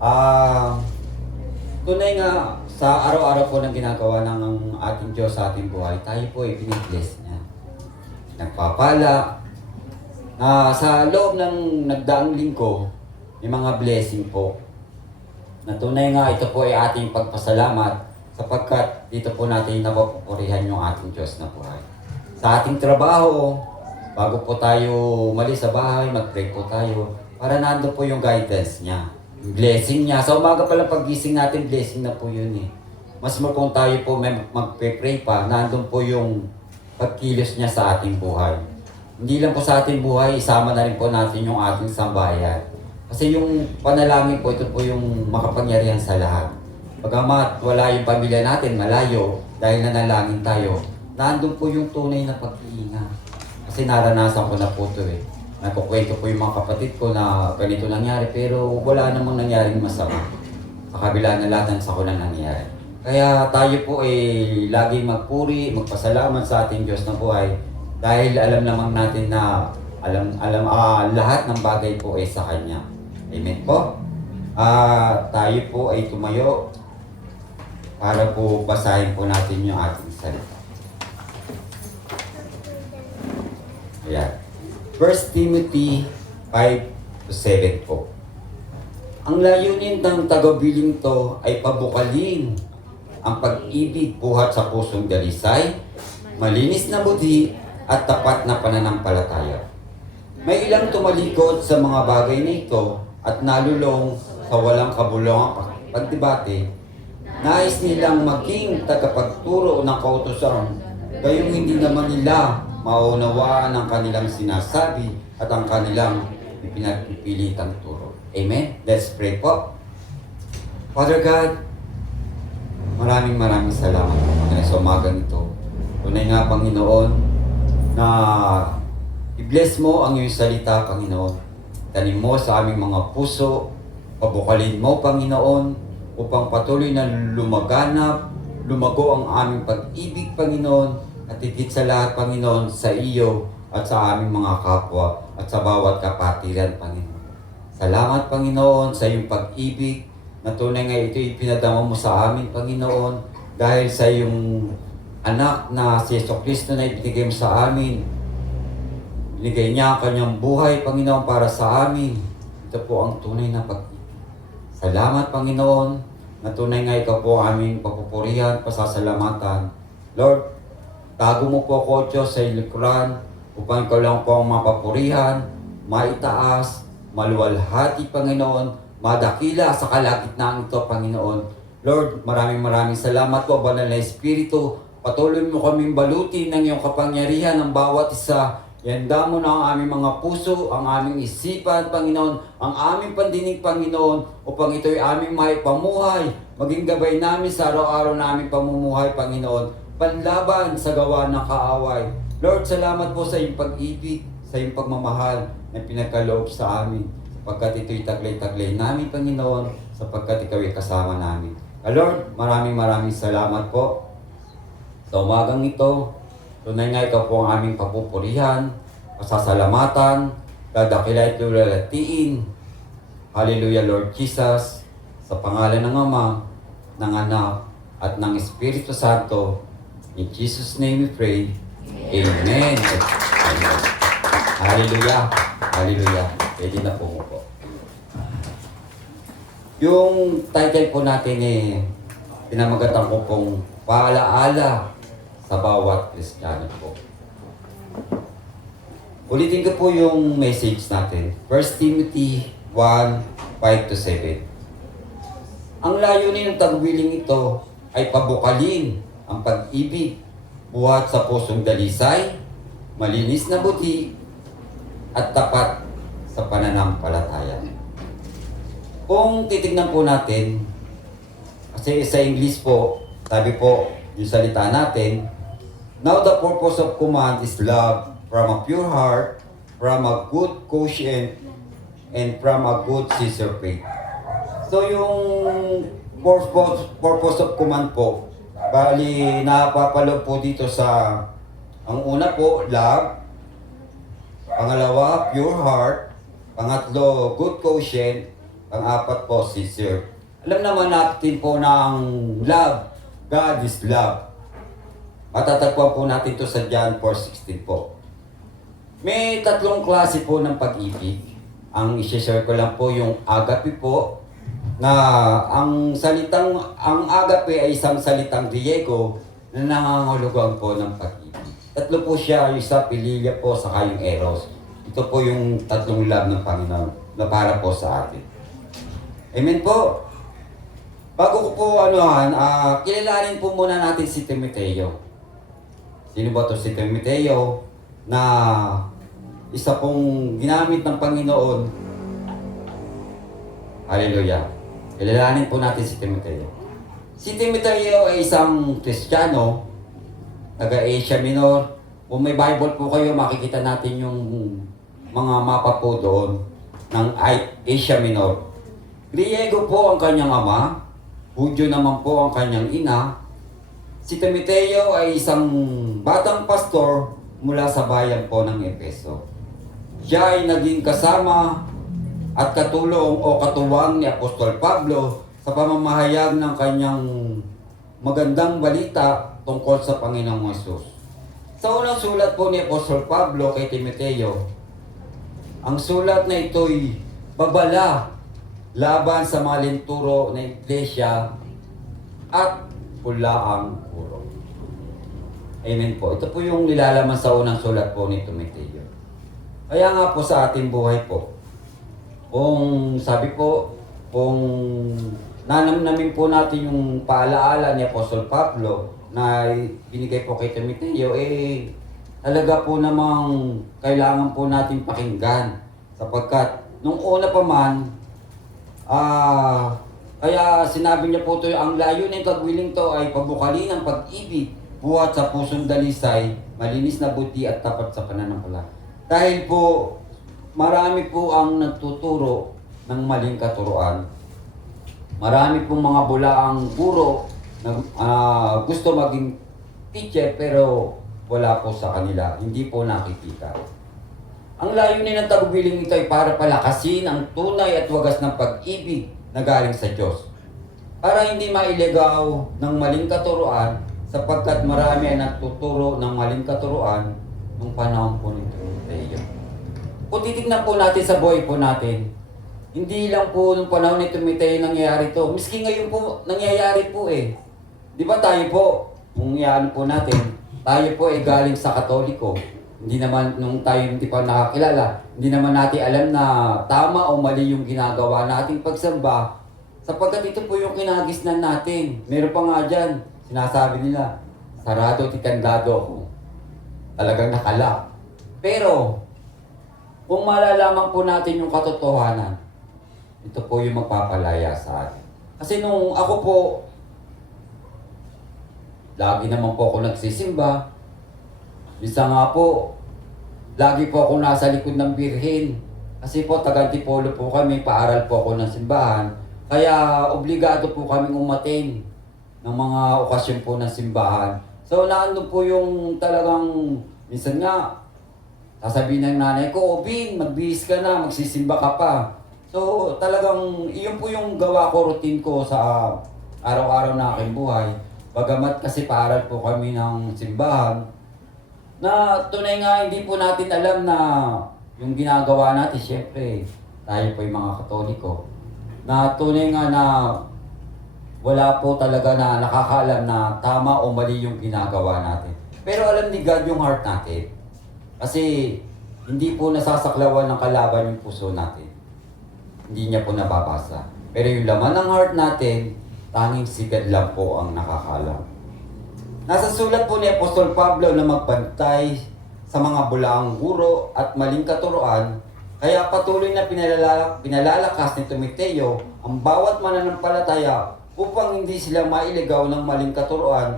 Ah, tunay nga sa araw-araw po ng ginagawa ng ating Diyos sa ating buhay, tayo po ay binibless niya. Nagpapala. Sa loob ng nagdaang linggo, may mga blessing po. Na tunay nga ito po ay ating pagpasalamat sapagkat dito po natin napapupurihan yung ating Diyos na buhay. Sa ating trabaho, bago po tayo umalis sa bahay, mag-pray po tayo para nando po yung guidance niya. Yung blessing niya. Sa umaga pala paggising natin, blessing na po yun eh. Mas mo kung tayo po may mag-pray pa, nandun po yung pagkilos niya sa ating buhay. Hindi lang po sa ating buhay, isama na rin po natin yung ating sambayan. Kasi yung panalangin po, ito po yung makapangyarihan sa lahat. Bagamat wala yung pamilya natin, malayo, dahil nanalangin tayo, nandun po yung tunay na pag-iingat. Kasi naranasan ko na po ito eh. Nagkukwento po yung mga kapatid ko na ganito nangyari, pero wala namang nangyaring masama. Sa kabila na lahat ng sakuna nangyari. Kaya tayo po ay laging magpuri, magpasalamat sa ating Diyos na buhay. Dahil alam naman natin na lahat ng bagay po ay sa Kanya. Amen po. Tayo po ay tumayo para po basahin po natin yung ating salita. Ayan. 1 Timothy 5-7 po. Ang layunin ng tagabiling to ay pabukalin ang pag-ibig buhat sa pusong dalisay, malinis na budhi, at tapat na pananampalataya. May ilang tumalikod sa mga bagay na ito at nalulong sa walang kabuluhang pagdebate. Nais nilang maging tagapagturo ng kautusan, gayong hindi naman nila maunawaan ang kanilang sinasabi at ang kanilang pinagpipilitang turo. Amen? Let's pray po. Father God, maraming salamat po sa umagang ito. Tunay nga, Panginoon, na i-bless mo ang iyong salita, Panginoon. Tanim mo sa aming mga puso, pabukalin mo, Panginoon, upang patuloy na lumago ang aming pag-ibig, Panginoon, at higit sa lahat, Panginoon, sa iyo at sa aming mga kapwa at sa bawat kapatiran, Panginoon. Salamat, Panginoon, sa iyong pag-ibig na tunay nga ito ipinadama mo sa amin, Panginoon, dahil sa iyong anak na si Jesucristo na ibinigay mo sa amin. Binigay niya ang kanyang buhay, Panginoon, para sa amin. Ito po ang tunay na pag-ibig. Salamat, Panginoon, na tunay nga ikaw po ang aming papupurihan, pasasalamatan. Lord, tago mo po ako, Diyos, sa likuran upang ikaw lang po ang mapapurihan, maitaas, maluwalhati, Panginoon, madakila sa kalagitnaan ito, Panginoon. Lord, maraming salamat po, Banal na Espiritu. Patuloy mo kaming balutin ng iyong kapangyarihan ng bawat isa. Ihanda mo na ang aming mga puso, ang aming isipan, Panginoon, ang aming pandinig, Panginoon, upang ito'y aming maipamuhay, maging gabay namin sa araw-araw naming pamumuhay, Panginoon, panlaban sa gawa ng kaaway. Lord, salamat po sa iyong pag-ibig, sa iyong pagmamahal na pinagkaloob sa amin, sapagkat ito'y taglay-taglay namin, Panginoon, sapagkat ikaw ay kasama namin. Lord, maraming salamat po. Sa umagang ito, tunay nga ikaw po ang aming papupurihan, pasasalamatan, dadakila ito lalatiin. Hallelujah, Lord Jesus, sa pangalan ng Ama, ng Anak, at ng Espiritu Santo. In Jesus' name we pray. Amen. Amen. Hallelujah. Hallelujah. Pwede na po po. Yung title po natin pinamagatan ko pong paalaala sa bawat Kristiyano po. Ulitin ko po yung message natin. 1 Timothy 1:5-7. Ang layunin ng tagwiling ito ay pabukalin ang pag-ibig buhat sa pusong dalisay, malinis na buti, at tapat sa pananampalataya. Kung titignan po natin, kasi sa English po, sabi po yung salita natin, now the purpose of command is love from a pure heart, from a good conscience, and from a good sincere faith. So yung purpose of command po, bali napapalo po dito sa, ang una po, love, pangalawa, pure heart, pangatlo, good conscience, Pang-apat po, sincere. Alam naman natin po na ang love, God is love. Matatagpuan po natin ito sa John 4:16 po. May tatlong klase po ng pag-ibig. Ang isi-share ko lang po yung agape po, na ang agape ay isang salitang Griego na nangangahulugan po ng pag-ibig. Tatlo po siya, yung isa Philia po, saka yung Eros. Ito po yung tatlong love ng Panginoon na para po sa atin. Amen po. Bago ko po kilalanin po muna natin si Timoteo. Sino ba to si Timoteo na isa pong ginamit ng Panginoon? Hallelujah. Kilalanin po natin si Timoteo. Si Timoteo ay isang Kristiyano, taga-Asia Minor. Kung may Bible po kayo, makikita natin yung mga mapa po doon ng Asia Minor. Griego po ang kanyang ama, Hudyo naman po ang kanyang ina. Si Timoteo ay isang batang pastor mula sa bayan po ng Efeso. Siya ay naging kasama at katulong o katuwang ni Apostol Pablo sa pamamahayag ng kanyang magandang balita tungkol sa Panginoong Hesus. Sa unang sulat po ni Apostol Pablo kay Timoteo, ang sulat na ito'y babala laban sa mga linturo na iglesia at pulaang puro. Amen po. Ito po yung nilalaman sa unang sulat po ni Timoteo. Kaya nga po sa ating buhay po, kung sabi po, kung nanamnamin po natin yung paalaala ni Apostol Pablo na binigay po kay Timoteo, talaga po namang kailangan po natin pakinggan. Sapagkat nung una pa man, kaya sinabi niya po ito, ang layunin kagwiling to ay pabukalin ang pag-ibig, buhat sa pusong dalisay, malinis na buti at tapat sa pananampalataya. Dahil po, marami po ang nagtuturo ng maling katuruan. Marami pong mga bulaang guro na gusto maging teacher pero wala po sa kanila, hindi po nakikita. Ang layunin ng tagubiling ito ay para palakasin ang tunay at wagas ng pag-ibig na galing sa Diyos. Para hindi mailegaw ng maling katuruan sapagkat marami ang nagtuturo ng maling katuruan nung panahon po ni Timoteo. Kung titignan po natin sa buhay po natin, hindi lang po nung panahon ni Timoteo nangyayari ito. Miski ngayon po nangyayari po eh. Di ba tayo po, kung iyan po natin, tayo po ay galing sa Katoliko. Hindi naman, nung tayo hindi pa nakakilala, hindi naman natin alam na tama o mali yung ginagawa nating pagsamba sapagkat ito po yung kinagisnan natin. Meron pa nga dyan, sinasabi nila, sarado tikandado ako. Talagang nakala. Pero, kung malalaman po natin yung katotohanan, ito po yung magpapalaya sa atin. Kasi nung ako po, lagi naman po ako nagsisimba. Isa nga po, lagi po ako nasa likod ng birhen. Kasi po, taga-Antipolo po kami, paaral po ako ng simbahan. Kaya, obligado po kaming umatin ng mga okasyon po ng simbahan. So, naandun po yung talagang, minsan nga, sasabihin ng nanay ko, Bin, magbihis ka na, magsisimba ka pa. So, talagang, iyon po yung gawa ko, routine ko sa araw-araw na aking buhay. Bagamat kasi paaral po kami ng simbahan, na tunay nga hindi po natin alam na yung ginagawa natin, syempre, tayo po yung mga Katoliko, na tunay nga na wala po talaga na nakakaalam na tama o mali yung ginagawa natin. Pero alam ni God yung heart natin. Kasi hindi po nasasaklawan ng kalaban yung puso natin. Hindi niya po nababasa. Pero yung laman ng heart natin, tanging si God lang po ang nakakaalam. Nasa sulat po ni Apostol Pablo na magbantay sa mga bulaang guro at maling katuruan, kaya patuloy na pinalalakas ni Timoteo ang bawat mananampalataya upang hindi sila mailigaw ng maling katuruan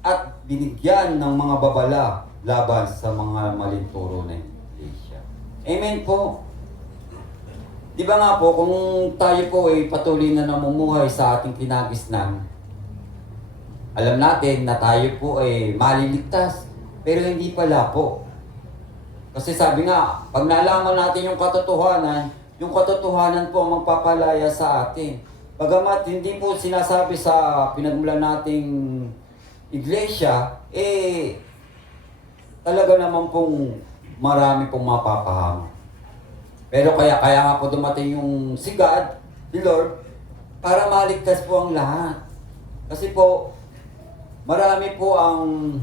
at binigyan ng mga babala laban sa mga maling turo ng iglesia. Amen po. Di ba nga po, kung tayo po ay patuloy na namumuhay sa ating kinagisnan, alam natin na tayo po ay maliligtas, pero hindi pala po. Kasi sabi nga, pag nalaman natin yung katotohanan, yung katotohanan po ang magpapalaya sa atin. Bagamat hindi po sinasabi sa pinagmulan nating iglesia, talaga naman pong marami pong mapapahama. Pero kaya nga po dumating yung si God, the Lord, para maligtas po ang lahat. Kasi po, marami po ang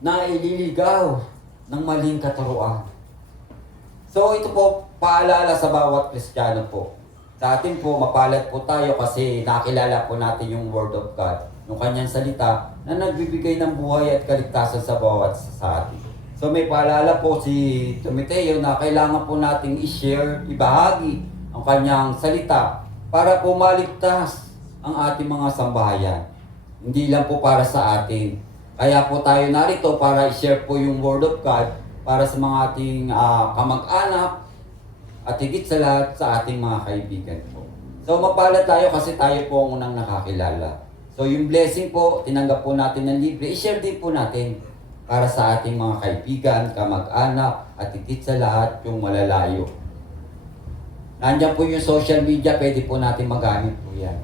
naililigaw ng maling katuruan. So ito po, paalala sa bawat Kristiyano po. Sa atin po, mapalad po tayo kasi nakilala po natin yung Word of God, yung kanyang salita na nagbibigay ng buhay at kaligtasan sa bawat sa atin. So may paalala po si Timoteo na kailangan po nating i-share, ibahagi ang kanyang salita para po maligtas ang ating mga sambahayan. Hindi lang po para sa atin. Kaya po tayo narito para i-share po yung Word of God para sa mga ating kamag-anak at higit sa lahat sa ating mga kaibigan po. So mapalad tayo kasi tayo po ang unang nakakilala. So yung blessing po, tinanggap po natin ng libre, i-share din po natin para sa ating mga kaibigan, kamag-anak at higit sa lahat yung malalayo. Nandiyan po yung social media, pwede po natin magamit po yan.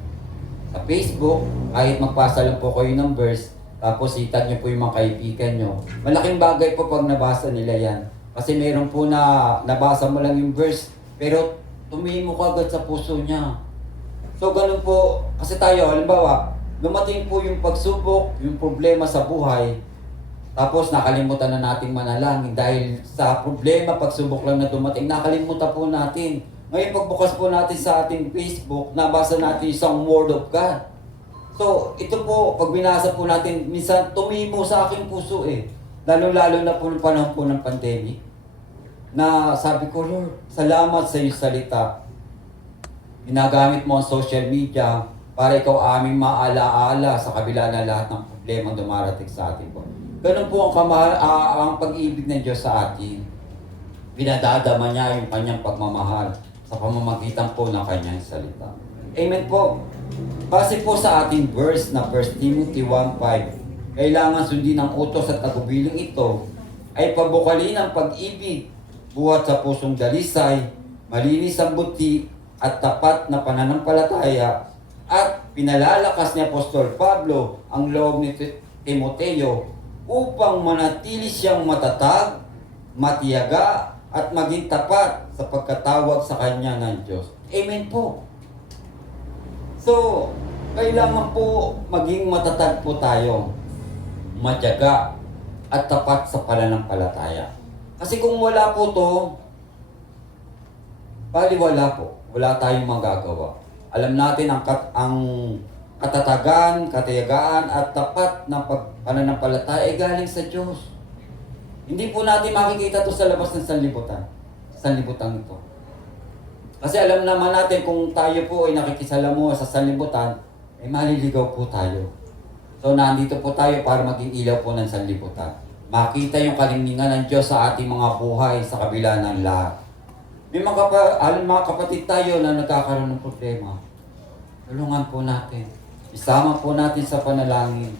Sa Facebook, kahit magpasa lang po kayo ng verse, tapos itag nyo po yung mga kaibigan nyo. Malaking bagay po pag nabasa nila yan. Kasi meron po na nabasa mo lang yung verse, pero tumingin mo agad sa puso niya. So ganun po, kasi tayo, halimbawa, dumating po yung pagsubok, yung problema sa buhay, tapos nakalimutan na nating manalangin dahil sa problema, pagsubok lang na dumating, nakalimutan po natin. Ngayon pagbukas po natin sa ating Facebook, nabasa natin isang Word of God. So, ito po, pag binasa po natin, minsan tumimo sa aking puso Lalo-lalo na po ng panahon po ng pandemic. Na sabi ko, Lord, salamat sa iyong salita. Ginagamit mo ang social media para ikaw aming maalaala sa kabila na lahat ng problema dumarating sa atin po. Ganun po ang pag-ibig ng Diyos sa atin. Pinadadama niya yung kanyang pagmamahal sa pamamagitan po ng kanyang salita. Amen po. Base po sa ating verse na 1 Timothy 1:5, kailangan sundin ang utos at tagubiling ito ay pabukalin ang pag-ibig, buhat sa pusong dalisay, malinis ang buti at tapat na pananampalataya, at pinalalakas ni Apostol Pablo ang loob ni Timoteo upang manatili siyang matatag, matiyaga at maging tapat sa pagkatawag sa kanya ng Diyos. Amen po. So, kailangan po maging matatag po tayo, matiyaga at tapat sa pananampalataya. Kasi kung wala po to, baliwala po. Wala tayong magagawa. Alam natin ang katatagan, katiyagaan at tapat na pananampalataya ay galing sa Diyos. Hindi po natin makikita to sa labas ng sanlibutan. Sanlibutan ito. Kasi alam naman natin kung tayo po ay nakikisalamuha sa sanlibutan, ay maliligaw po tayo. So nandito po tayo para maging ilaw po ng sanlibutan. Makita yung kalingningan ng Diyos sa ating mga buhay sa kabila ng lahat. May mga kapatid tayo na nagkakaroon ng problema. Tulungan po natin. Isama po natin sa panalangin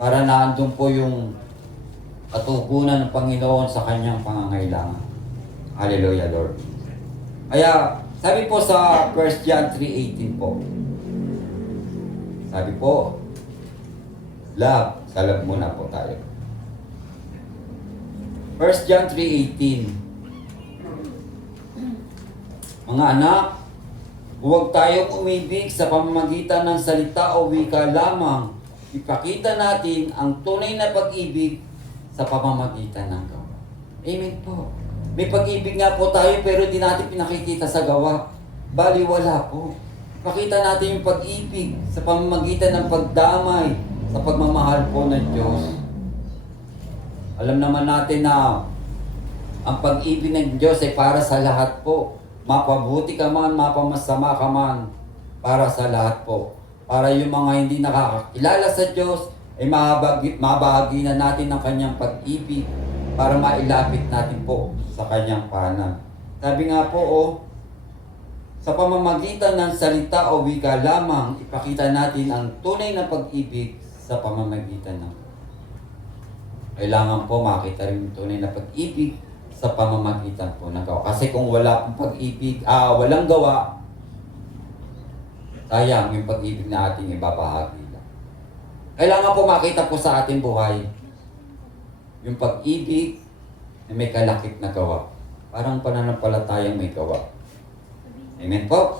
para naandun po yung katugunan ng Panginoon sa kanyang pangangailangan. Hallelujah, Lord. Kaya, sabi po sa 1 John 3:18 po. Sabi po, love, sa love muna po tayo. 1 John 3:18. Mga anak, huwag tayong umibig sa pamamagitan ng salita o wika lamang. Ipakita natin ang tunay na pag-ibig sa pamamagitan ng gawa. Amen po. May pag-ibig nga po tayo pero di natin pinakikita sa gawa. Baliwala po. Pakita natin yung pag-ibig sa pamamagitan ng pagdamay sa pagmamahal po ng Diyos. Alam naman natin na ang pag-ibig ng Diyos ay para sa lahat po. Mapabuti ka man, mapamasama ka man, para sa lahat po. Para yung mga hindi nakakakilala sa Diyos, ay mabahagi na natin ang kanyang pag-ibig para mailapit natin po sa kanyang paanan. Sabi nga po, sa pamamagitan ng salita o wika lamang, ipakita natin ang tunay na pag-ibig sa pamamagitan ng. Kailangan po makita rin yung tunay na pag-ibig sa pamamagitan po ng gawa. Kasi kung wala pong pag-ibig, walang gawa, sayang yung pag-ibig na ating ibabahagi lang. Kailangan po makita po sa ating buhay yung pag-ibig na may kalakip na gawa. Parang pananampalatayang may gawa. Amen po?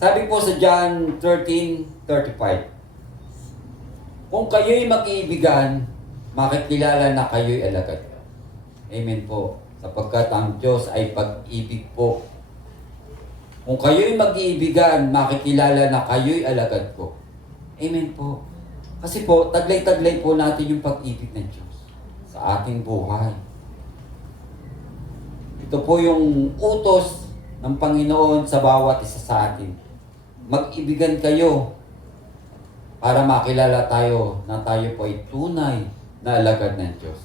Sabi po sa John 13:35, kung kayo'y mag-iibigan, makikilala na kayo'y alagad. Amen po. Sapagkat ang Diyos ay pag-ibig po. Kung kayo'y mag-iibigan, makikilala na kayo'y alagad ko. Amen po. Kasi po, taglay-taglay po natin yung pag-ibig ng Diyos sa ating buhay. Ito po yung utos ng Panginoon sa bawat isa sa atin. Mag-ibigan kayo para makilala tayo na tayo po ay tunay na alagad ng Diyos.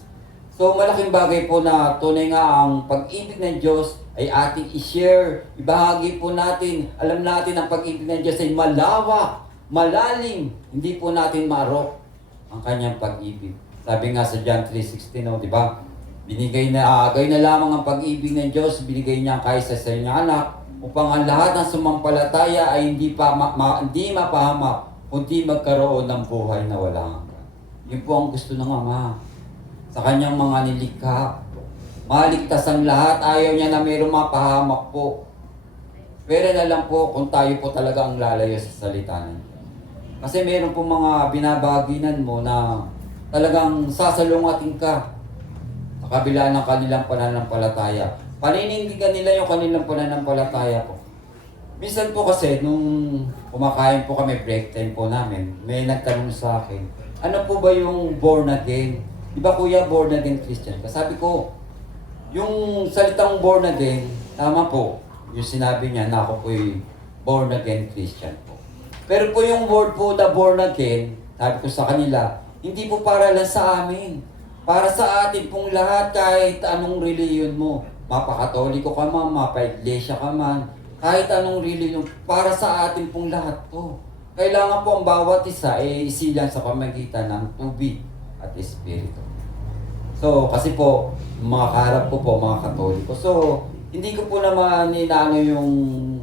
So malaking bagay po na tunay nga ang pag-ibig ng Diyos ay ating i-share, ibahagi po natin. Alam natin ang pag-ibig ng Diyos ay malawak, malalim. Hindi po natin marok ang kanyang pag-ibig. Sabi nga sa John 3:16, di ba? Binigay na lamang ang pag-ibig ng Diyos, binigay niya kahit sa kanyang anak, upang ang lahat ng sumampalataya ay hindi mapahamak, kundi magkaroon ng buhay na walang hanggan. Yun po ang gusto ng Ama sa kanyang mga nilikha. Maligtas ang lahat, ayaw niya na mayroong mapahamak po. Pero na lang po kung tayo po talaga ang lalayo sa salita ng Diyos. Kasi mayroon po mga binabaginan mo na talagang sasalungatin ka sa kabila ng kanilang pananampalataya. Paninindigan nila yung kanilang pananampalataya po. Minsan po kasi, nung kumakain po kami, break time po namin, may nagtanong sa akin, ano po ba yung born again? Di ba kuya, born again Christian ka? Sabi ko, yung salitang born again, tama po. Yung sinabi niya na ako po'y born again Christian po. Pero po yung word po na born again, sabi ko sa kanila, hindi po para lang sa amin. Para sa atin pong lahat, kahit anong reliyon mo. Mapakatoliko ka man, mapa-iglesia ka man, kahit anong reliyon, para sa atin pong lahat po. Kailangan po ang bawat isa ay isilang sa pamagitan ng tubig at espiritu. So, kasi po, mga kaharap ko po, mga katoliko. So, hindi ko po naman inaano yung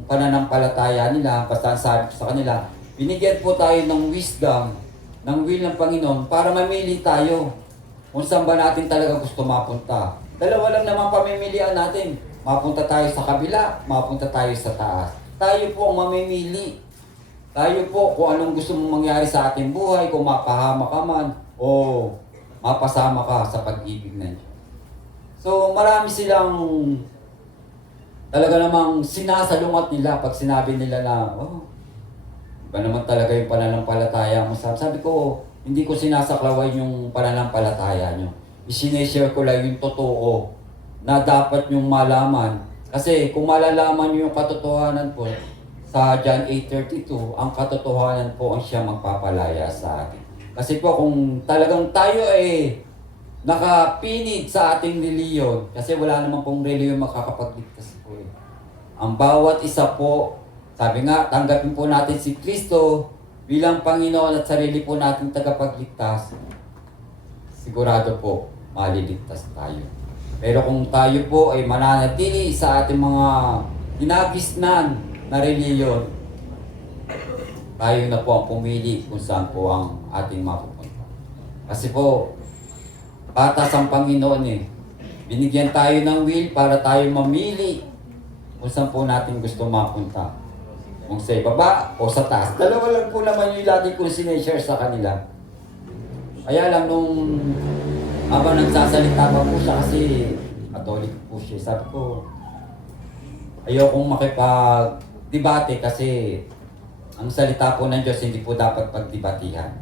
pananampalataya nila, basta sabi ko sa kanila, binigyan po tayo ng wisdom, ng will ng Panginoon para mamili tayo kung saan ba natin talaga gusto mapunta. Dalawa lang naman pamimilian natin. Mapunta tayo sa kabila, mapunta tayo sa taas. Tayo po ang mamimili. Tayo po kung anong gusto mong mangyari sa ating buhay, kung mapahama ka man o mapasama ka sa pag-ibig ng Diyos. So marami silang talaga namang sinasalungat nila pag sinabi nila na, iba naman talaga yung pananampalataya mo. Sabi ko, hindi ko sinasaklawan yung pananampalataya nyo. Isineshare ko lang yung totoo na dapat nyong malaman. Kasi kung malalaman nyo yung katotohanan po, sa John 8:32, ang katotohanan po ang siya magpapalaya sa atin. Kasi po kung talagang tayo ay nakapinig sa ating reliyon, kasi wala naman pong reliyon makakapagligtas po eh. Ang bawat isa po, sabi nga, tanggapin po natin si Kristo bilang Panginoon at sarili po natin tagapagligtas. Sigurado po, maliligtas tayo. Pero kung tayo po ay mananatili sa ating mga ginagisnan na reliyon, tayo na po ang pumili kung saan po ang ating mapupunta. Kasi po, patas ang Panginoon eh. Binigyan tayo ng will para tayo mamili kung saan po natin gusto mapunta. Kung sa ibaba o sa taas. Dalawa lang po naman yung lagi ko sineshare sa kanila. Kaya lang nung habang nagsasalita pa po siya kasi Katolik po siya. Sabi ko, ayokong makipag-debate kasi ang salita po ng Diyos hindi po dapat pagdebatihan.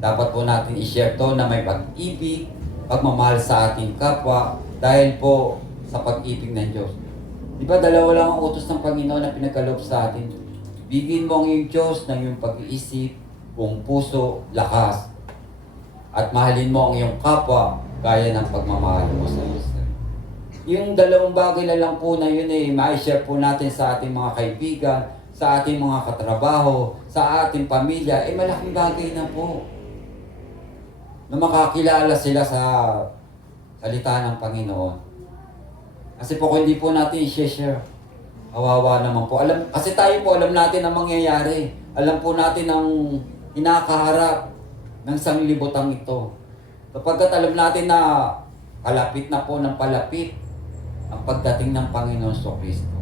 Dapat po natin i-share to na may pag-ibig, pagmamahal sa ating kapwa dahil po sa pag-ibig ng Diyos. Di ba dalawa lang ang utos ng Panginoon na pinagkaloob sa atin? Bigin mo ang iyong Diyos ng iyong pag-iisip, buong puso, lakas, at mahalin mo ang iyong kapwa gaya ng pagmamahal mo sa iyo. Yung dalawang bagay na lang po na yun ma-share po natin sa ating mga kaibigan, sa ating mga katrabaho, sa ating pamilya, malaking bagay na po. Na makakilala sila sa salita ng Panginoon. Kasi po kung hindi po natin i-share, kawawa naman po. Kasi tayo po, alam natin ang mangyayari. Alam po natin ang hinakaharap ng sanglibutang ito. Kapagkat alam natin na palapit na po ng palapit ang pagdating ng Panginoon Kristo.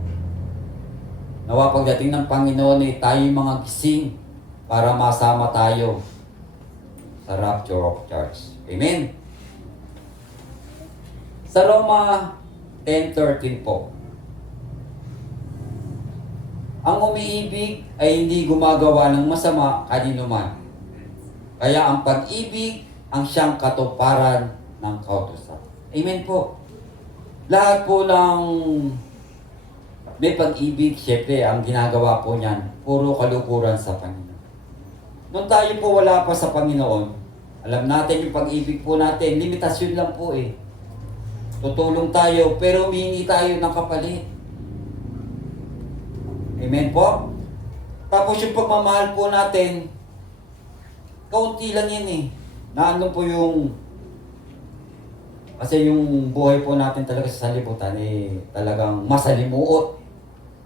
Nawa pagdating ng Panginoon ay tayo mga gising para masama tayo sa rapture of church. Amen? Sa Roma 10:13 po, ang umiibig ay hindi gumagawa ng masama kanino man. Kaya ang pag-ibig ang siyang katuparan ng kautusan. Amen po. Lahat po ng may pag-ibig, syempre, ang ginagawa po niyan, puro kalukuran sa Panginoon. Nung tayo po wala pa sa Panginoon, alam natin yung pag-ibig po natin, limitasyon lang po eh. Tutulong tayo, pero humingi tayo ng kapalit. Amen po? Tapos yung pagmamahal po natin, kaunti lang yan eh. Naandun po yung, kasi yung buhay po natin talaga sa sanlibutan eh, talagang masalimuot.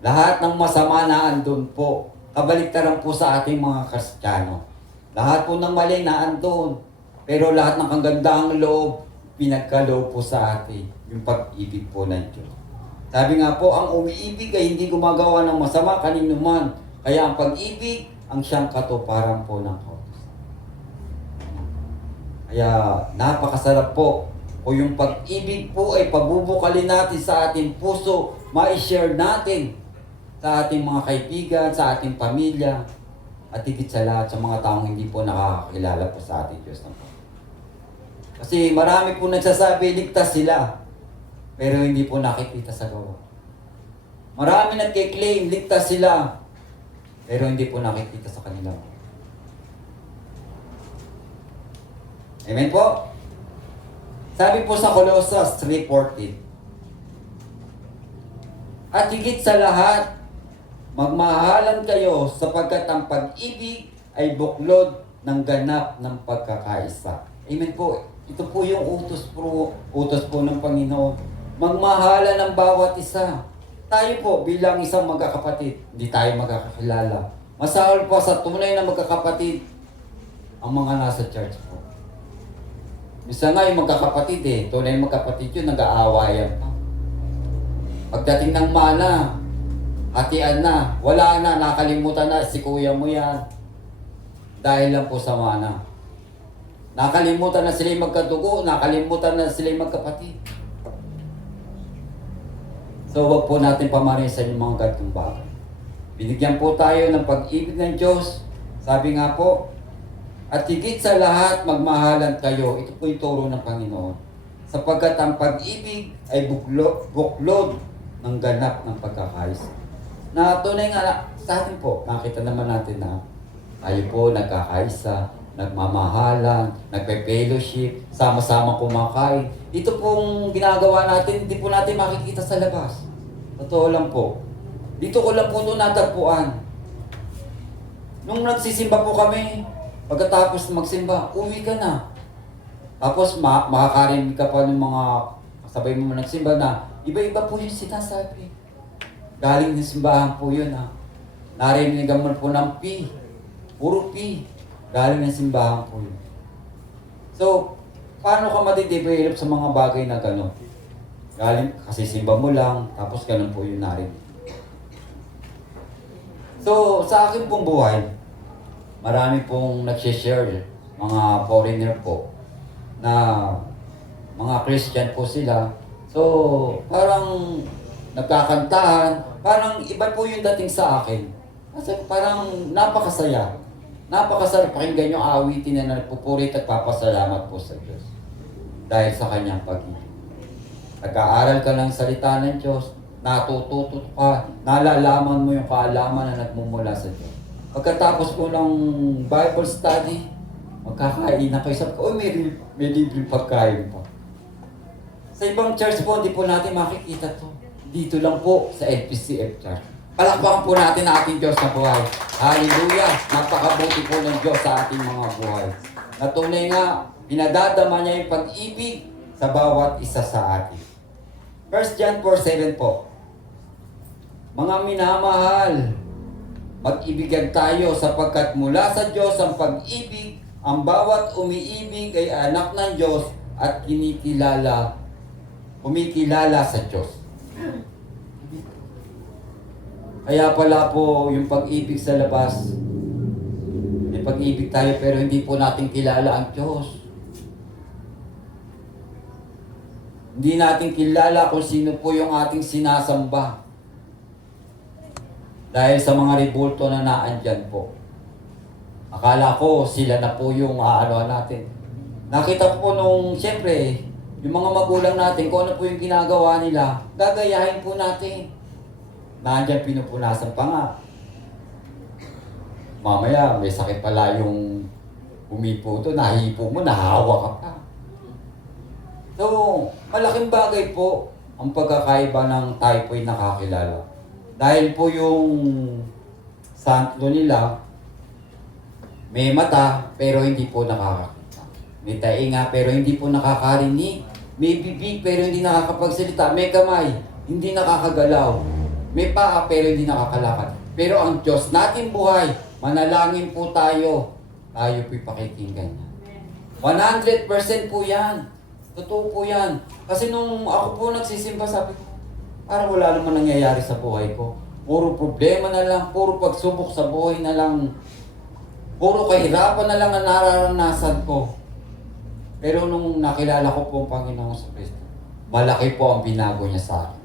Lahat ng masama na andun po. Kabaliktaran po sa ating mga Kristiyano. Lahat po ng mali na andun. Pero lahat ng kagandahang loob, pinagkaloob po sa atin. Yung pag-ibig po ng Diyos. Sabi nga po, ang umiibig ay hindi gumagawa ng masama kanino man. Kaya ang pag-ibig, ang siyang katuparan po ng kautusan. Kaya napakasarap po. O yung pag-ibig po ay pabubukalin natin sa ating puso, ma-share natin sa ating mga kaibigan, sa ating pamilya, at higit sa lahat sa mga taong hindi po nakakakilala po sa ating Diyos na po. Kasi marami po nagsasabi, ligtas sila. Pero hindi po nakikita sa gawa. Marami nagkiklaim, ligtas sila. Pero hindi po nakikita sa kanila. Amen po? Sabi po sa Colossus 3:14, at higit sa lahat, magmahalan kayo sapagkat ang pag-ibig ay buklod ng ganap ng pagkakaisa. Amen po. Ito po yung utos po ng Panginoon. Magmahalan ng bawat isa. Tayo po bilang isang magkakapatid, hindi tayo magkakakilala. Masahol po sa tunay na magkakapatid ang mga nasa church po. Minsan nga yung magkakapatid tunay na magkakapatid yun, nag-aawayan pa. Pagdating ng mana, hatian na, wala na, nakalimutan na, si kuya mo yan. Dahil lang po sa mana. Nakalimutan na sila yung magkadugo, nakalimutan na sila yung magkapatid. So wag po natin pamarisan yung mga ganitong bagay. Binigyan po tayo ng pag-ibig ng Diyos. Sabi nga po, at higit sa lahat, magmahalan kayo. Ito po yung turo ng Panginoon. Sapagkat ang pag-ibig ay buklod ng ganap ng pagkakaisa. Na tunay nga sa atin po, nakita naman natin na tayo po nagkakaisa, nagmamahalan, nagpe-fellowship, sama-sama kumakain. Ito pong ginagawa natin, hindi po natin makikita sa labas. Totoo lang po. Dito ko lang po ito natagpuan. Nung nagsisimba po kami, pagkatapos magsimba, uwi ka na. Tapos makakarinig ka pa ng mga kasabay mo nagsimba na iba-iba po yung sinasabi. Galing ng simbahan po yun Narinigan mo po ng P. Puro P. Galing ng simbahan po yun. So, paano ka matidevelop sa mga bagay na gano'n? Galing, kasi simba mo lang, tapos gano'n po yung narinig. So, sa akin pong buhay, marami pong nag-share, mga foreigner po, na mga Christian po sila. So, parang nagkakantahan, parang iba po yung dating sa akin. Kasi parang napakasaya. Napakasarap pakinggan yung awitin na nagpupurit at papasalamat po sa Diyos. Dahil sa kanyang pag-ibig. Nag-aaral ka ng salita ng Diyos, natututo ka, nalalaman mo yung kaalaman na nagmumula sa Diyos. Pagkatapos ko ng Bible study, magkakain na kayo. Sabi ko, may libreng pagkain pa. Sa ibang church po, hindi po natin makikita to. Dito lang po sa LPCF Church. Palakpakan po natin ang ating Diyos na buhay. Hallelujah! Napakabuti po ng Diyos sa ating mga buhay. Natunay nga, pinadadama niya yung pag-ibig sa bawat isa sa atin. 1 John 4:7 po. Mga minamahal, mag-ibigan tayo sapagkat mula sa Diyos ang pag-ibig, ang bawat umiibig ay anak ng Diyos at kumikilala sa Diyos. Kaya pala po yung pag-ibig sa labas, may pag-ibig tayo pero hindi po natin kilala ang Diyos. Hindi natin kilala kung sino po yung ating sinasamba. Dahil sa mga rebulto na naandyan po. Akala ko sila na po yung aano natin. Nakita ko po nung, siyempre, yung mga magulang natin, kung ano po yung ginagawa nila, gagayahin po natin. Naandyan pinupunasan pa nga. Mamaya, may sakit pala yung umipo to, nahipo mo, nahawa ka pa. So, malaking bagay po ang pagkakaiba ng typhoid na kakilala. Dahil po yung santo nila, may mata pero hindi po nakakakita. May tainga pero hindi po nakakarinig. May bibig pero hindi nakakapagsalita. May kamay, hindi nakakagalaw. May paa pero hindi nakakalakad. Pero ang Diyos natin buhay, manalangin po tayo. Tayo po'y pakikinggan niya. 100% po yan. Totoo po yan. Kasi nung ako po nagsisimba, sabi ko, parang wala naman nangyayari sa buhay ko. Puro problema na lang, puro pagsubok sa buhay na lang. Puro kahirapan na lang ang nararanasan ko. Pero nung nakilala ko po ang Panginoon sa Kristo, malaki po ang binago niya sa akin.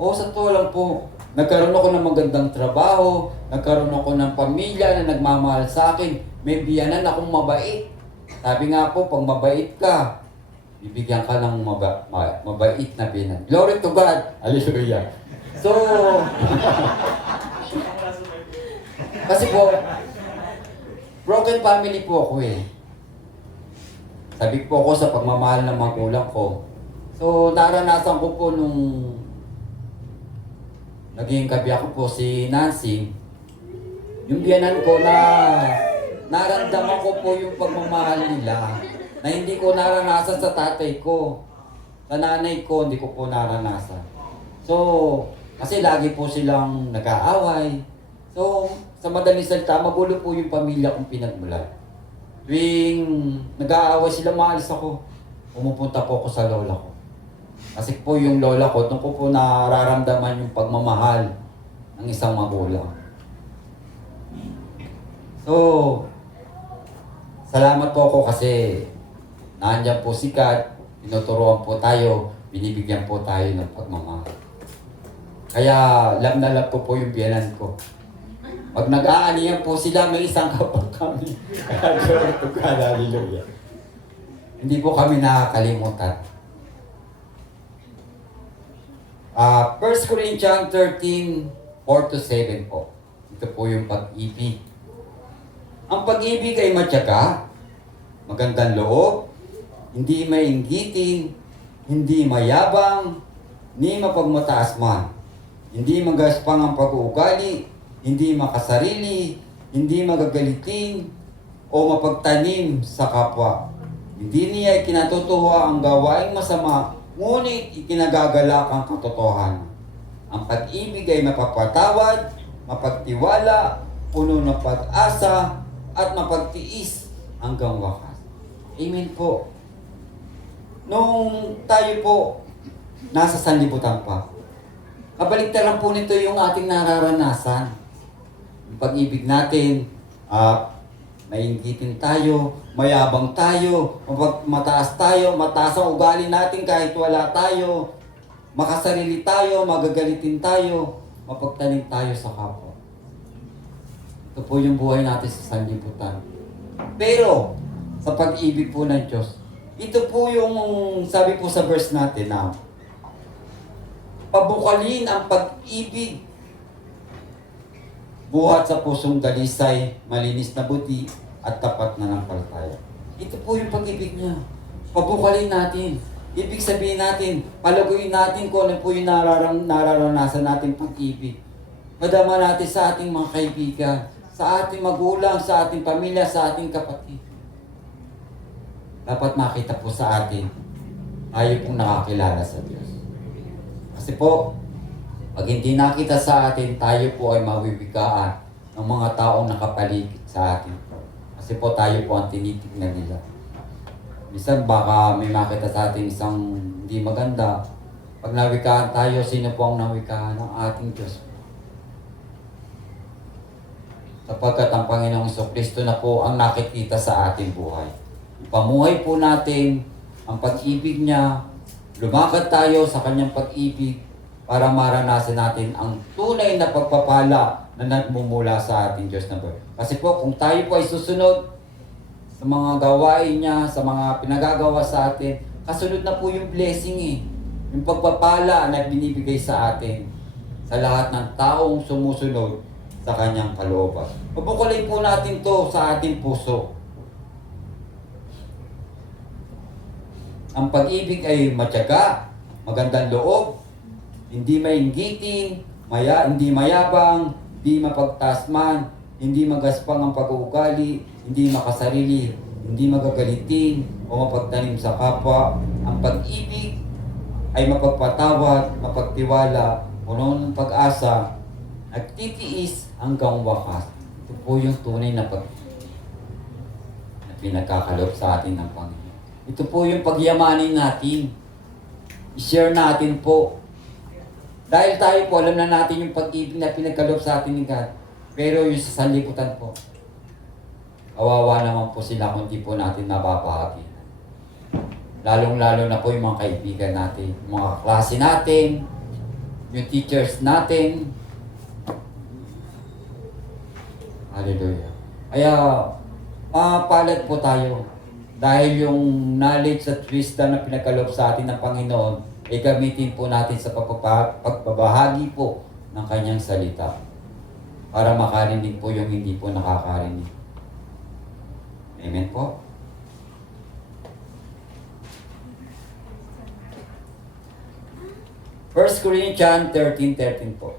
O sa totoo lang po, nagkaroon ako ng magandang trabaho, nagkaroon ako ng pamilya na nagmamahal sa akin, may biyanan akong mabait. Sabi nga po, pag mabait ka, bibigyan ka ng mabait na biyanan. Glory to God! Hallelujah! So, kasi po, broken family po ako eh. Sabi po ako sa pagmamahal ng magulang ko. So, naranasan ko po nung naging kabiyak ko po si Nancy, yung biyanan ko na naramdaman ko po yung pagmamahal nila na hindi ko naranasan sa tatay ko. Sa nanay ko, hindi ko po naranasan. So, kasi lagi po silang nag-aaway. So, sa madaling salita, magulo po yung pamilya kong pinagmulan. Tuwing nag-aaway sila, maalis ako. Pumupunta po ako sa lola ko. Kasi po yung lola ko, doon ko po nararamdaman yung pagmamahal ng isang magulang. So, salamat po ako kasi nandiyan po si Kat, tinuturuan po tayo, binibigyan po tayo ng pagmamahal. Kaya love na love ko po yung biyanan ko. Pag nag-aanihan po sila, may isang kapag kami. Kaya glory to God, hallelujah. Hindi po kami nakakalimutan. 1 Corinthians 13, 4-7 po. Ito po yung pag-ibig. Ang pag-ibig ay matyaga, magandang loob, hindi mainggitin, hindi mayabang, ni mapagmataas man. Hindi magaspang ang pag-uugali, hindi makasarili, hindi magagalitin, o mapagtanim sa kapwa. Hindi niya ikinatutuwa ang gawaing masama, ngunit ikinagagalak ang katotohanan. Ang pag-ibig ay mapapatawad, mapagtiwala, puno ng pag-asa, at mapagtiis hanggang wakas. Amen po. Nung tayo po nasa sanlibutan pa, kabaligtaran po nito yung ating nararanasan. Yung pag-ibig natin, mainggitin tayo, mayabang tayo, mataas tayo, mataas ang ugali natin kahit wala tayo, makasarili tayo, magagalitin tayo, mapagtanim tayo sa kapwa. Ito po yung buhay natin sa sanlibutan. Pero, sa pag-ibig po ng Diyos, ito po yung sabi po sa verse natin na pabukalin ang pag-ibig. Buhat sa pusong dalisay, malinis na buti, at tapat na nampalataya. Ito po yung pag-ibig niya. Pabukalin natin. Ibig sabihin natin, palaguin natin kung ano po yung nararanasan natin pag-ibig. Madama natin sa ating mga kaibigan, sa ating magulang, sa ating pamilya, sa ating kapatid. Dapat makita po sa atin, tayo pong nakakilala sa Diyos. Kasi po, pag hindi nakita sa atin, tayo po ay mawiwigaan ng mga taong nakapaligid sa atin. Kasi po tayo po ang tinitignan nila. Minsan baka may makita sa atin isang hindi maganda. Pag nawikaan tayo, sino po ang nawikaan ng ating Diyos? Sapagkat ang Panginoong Kristo na po ang nakikita sa ating buhay. Pamuhay po natin ang pag-ibig niya, lumakad tayo sa kanyang pag-ibig para maranasan natin ang tunay na pagpapala na nagmumula sa ating Diyos na buhay. Kasi po kung tayo po ay susunod sa mga gawain niya, sa mga pinagagawa sa atin, kasunod na po yung blessing eh. Yung pagpapala na binibigay sa atin sa lahat ng taong sumusunod sa kanyang kalooban. Pabukulay po natin to sa ating puso. Ang pag-ibig ay matyaga, magandang loob, hindi mainggitin, hindi mayabang, hindi mapagtasman, hindi magaspang ang pag-uugali, hindi makasarili, hindi magagalitin o mapagtanim sa kapwa. Ang pag-ibig ay mapagpatawad, mapagtiwala, puno ng pag-asa, nagtitiis hanggang wakas. Ito po yung tunay na na pinagkakaloob sa atin ng Panginoon. Ito po yung pagyamanin natin. I-share natin po. Dahil tayo po, alam na natin yung pag-ibig na pinagkaloob sa atin ni God. Pero yung sa sanlibutan po, kawawa naman po sila kung di po natin nababahagi. Lalong-lalo na po yung mga kaibigan natin, yung mga klase natin, yung teachers natin. Hallelujah. Kaya, mapalad po tayo. Dahil yung knowledge at wisdom na pinagkaloob sa atin ng Panginoon, ay gamitin po natin sa pagbabahagi po ng kanyang salita. Para makarinig po yung hindi po nakakarinig. Amen po? First Corinthians 13:13 po.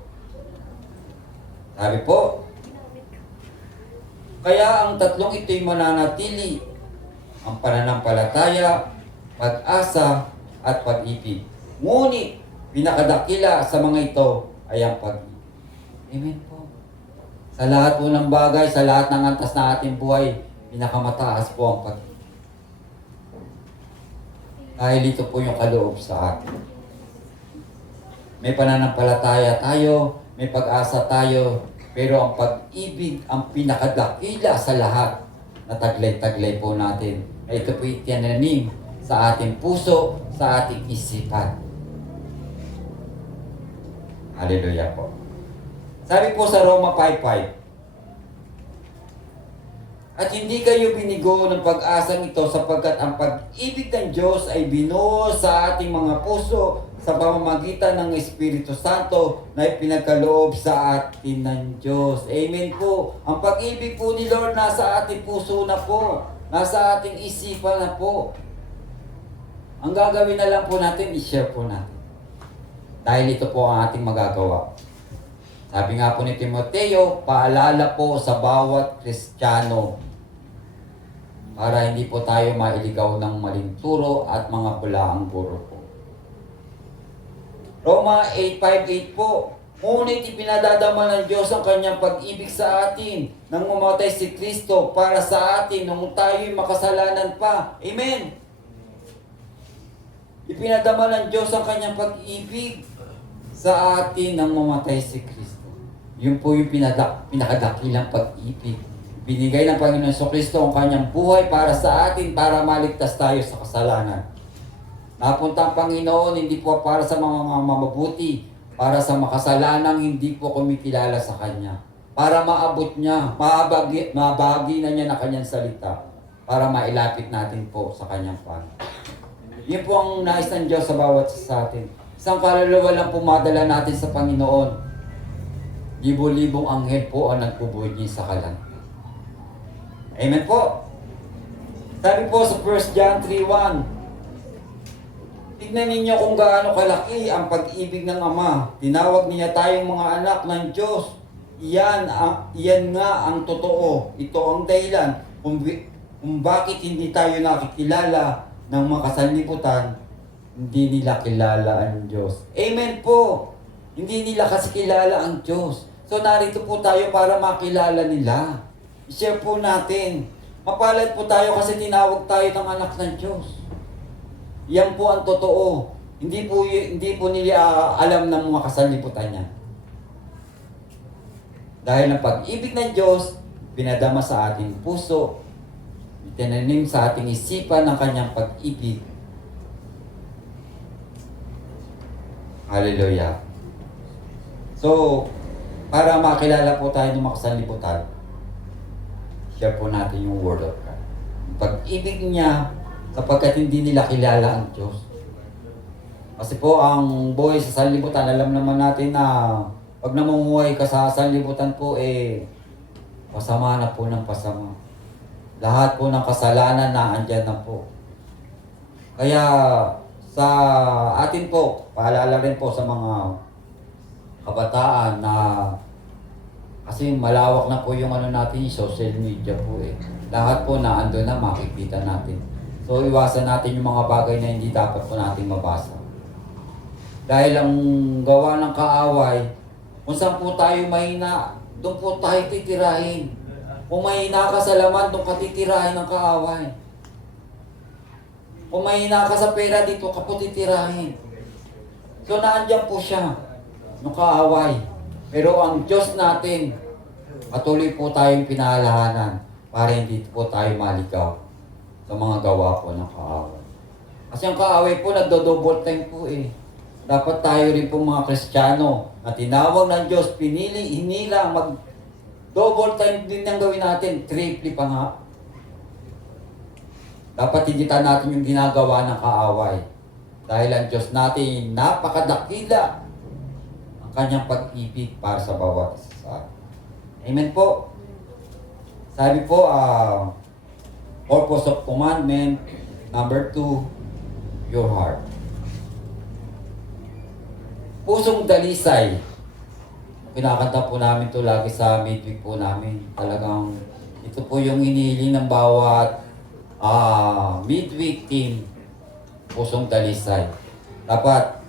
Sabi po, kaya ang tatlong ito'y mananatili, ang pananampalataya, pag-asa, at pag-ibig. Ngunit, pinakadakila sa mga ito ay ang pag-ibig. Amen po. Sa lahat po ng bagay, sa lahat ng antas na ating buhay, pinakamataas po ang pag-ibig. Dahil ito po yung kaloob sa atin. May pananampalataya tayo, may pag-asa tayo, pero ang pag-ibig ang pinakadakila sa lahat na taglay-taglay po natin. Ito po itinanim sa ating puso, sa ating isipan. Hallelujah po. Sabi po sa Roma 5:5, at hindi kayo binigo ng pag-asang ito sapagkat ang pag-ibig ng Diyos ay binuo sa ating mga puso sa pamamagitan ng Espiritu Santo na ipinagkaloob sa atin ng Diyos. Amen po. Ang pag-ibig po ni Lord nasa ating puso na po. Nasa ating isipan na po. Ang gagawin na lang po natin, i-share po natin. Dahil ito po ang ating magagawa. Sabi nga po ni Timoteo, paalala po sa bawat Kristiyano para hindi po tayo mailigaw ng maling turo at mga bulaang guro po. Roma 8:5-8 po, ngunit ipinadadama ng Diyos ang kanyang pag-ibig sa atin nang mamatay si Kristo para sa atin nung tayo'y makasalanan pa. Amen! Ipinadama ng Diyos ang kanyang pag-ibig sa atin nang mamatay si Kristo. Yun po yung pinakadakilang pag-ibig. Binigay ng Panginoon Kristo ang kanyang buhay para sa atin, para maligtas tayo sa kasalanan. Napunta ang Panginoon hindi po para sa mga mabuti, para sa makasalanang hindi po kumikilala sa Kanya. Para maabot niya, mabahagi na niya na kanyang salita, para mailapit natin po sa kanyang Panginoon. Yun po ang nais ng Diyos sa bawat sa atin. Isang kaluluwa lang pumadala natin sa Panginoon. Libo-libong anghel po ang nagpubuhay sa kalangitan. Amen po. Sabi po sa 1 John 3:1, tignan ninyo kung gaano kalaki ang pag-ibig ng Ama. Tinawag niya tayong mga anak ng Diyos. Iyan nga ang totoo. Ito ang dahilan kung bakit hindi tayo nakikilala ng makasanlibutan hindi nila kilala ang Diyos. Amen po! Hindi nila kasi kilala ang Diyos. So narito po tayo para makilala nila. I-share po natin. Mapalad po tayo kasi tinawag tayo ng anak ng Diyos. Yan po ang totoo. Hindi po nila alam ng mga kasalibutan niya. Dahil ang pag-ibig ng Diyos, pinadama sa ating puso, itinanim sa ating isipan ng kanyang pag-ibig. Hallelujah. So, para makilala po tayo ng mga kasalibutan, share po natin yung Word of God. Yung pag-ibig niya, sapagkat hindi nila kilala ang Diyos. Kasi po, ang buhay sa sanlibutan, alam naman natin na pag namumuhay ka sa sanlibutan po, pasama na po ng pasama. Lahat po ng kasalanan na andyan na po. Kaya sa atin po, paalala rin po sa mga kabataan na kasi malawak na po yung natin, social media po Lahat po na ando na makikita natin. So iwasan natin yung mga bagay na hindi dapat po natin mabasa. Dahil ang gawa ng kaaway, kung saan po tayo mahina, doon po tayo titirahin. Kung mahina ka sa laman, doon ka titirahin ng kaaway. Kung mahina ka sa pera, dito ka po titirahin. So naandyan po siya, ng kaaway. Pero ang Diyos natin, patuloy po tayong pinahalahanan para hindi po tayo maligaw sa mga gawa po ng kaaway. Kasi ang kaaway po, nagdo-double time po Dapat tayo rin po mga Kristiyano na tinawag ng Diyos, pinili, hinila, double time din ang gawin natin, triple pa nga. Dapat higitan natin yung ginagawa ng kaaway. Dahil ang Diyos natin, napakadakila ang kanyang pag-ibig para sa bawat isa. Amen po. Sabi po, purpose of commandment, number 2, your heart. Pusong dalisay. Kinakanta po namin to lagi sa midweek po namin. Talagang ito po yung hinihiling ng bawat midweek team. Pusong dalisay. Dapat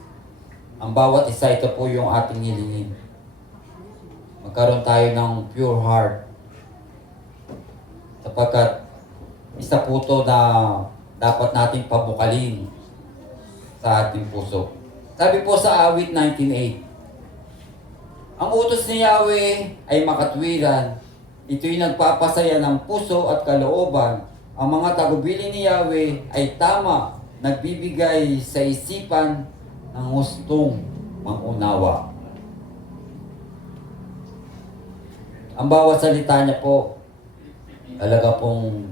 ang bawat isa, ito po yung ating hilingin. Magkaroon tayo ng pure heart. Sapagkat isa po to na dapat nating pabukalin sa ating puso. Sabi po sa awit 19:8, ang utos ni Yahweh ay makatwiran. Ito'y nagpapasaya ng puso at kalooban. Ang mga tagubilin ni Yahweh ay tama, nagbibigay sa isipan ng hustong mangunawa. Ang bawat salita niya po, talaga pong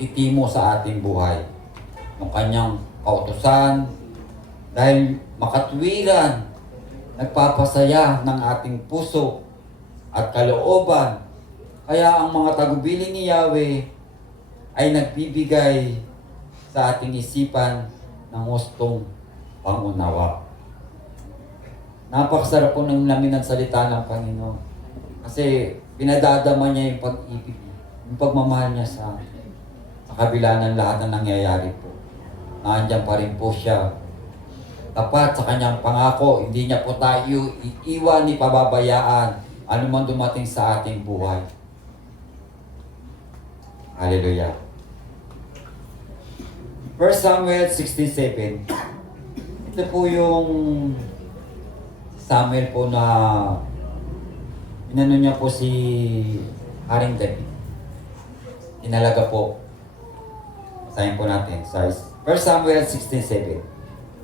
titimo sa ating buhay. Yung kanyang kautusan, dahil makatwiran, nagpapasaya ng ating puso at kalooban. Kaya ang mga tagubilin ni Yahweh ay nagbibigay sa ating isipan ng hustong pangunawa. Napakasarap po ng namin ng salita ng Panginoon. Kasi pinadadama niya yung pag-ibig, yung pagmamahal niya sa kabila ng lahat na nangyayari po. Nandiyan pa rin po siya. Tapat sa kanyang pangako, hindi niya po tayo iiwan ni pababayaan anuman dumating sa ating buhay. Hallelujah. 1 Samuel 16:7. Ito po yung Samuel po na inano niya po si Haring David. Inalaga po. Basahin po natin sa 1 Samuel 16:7.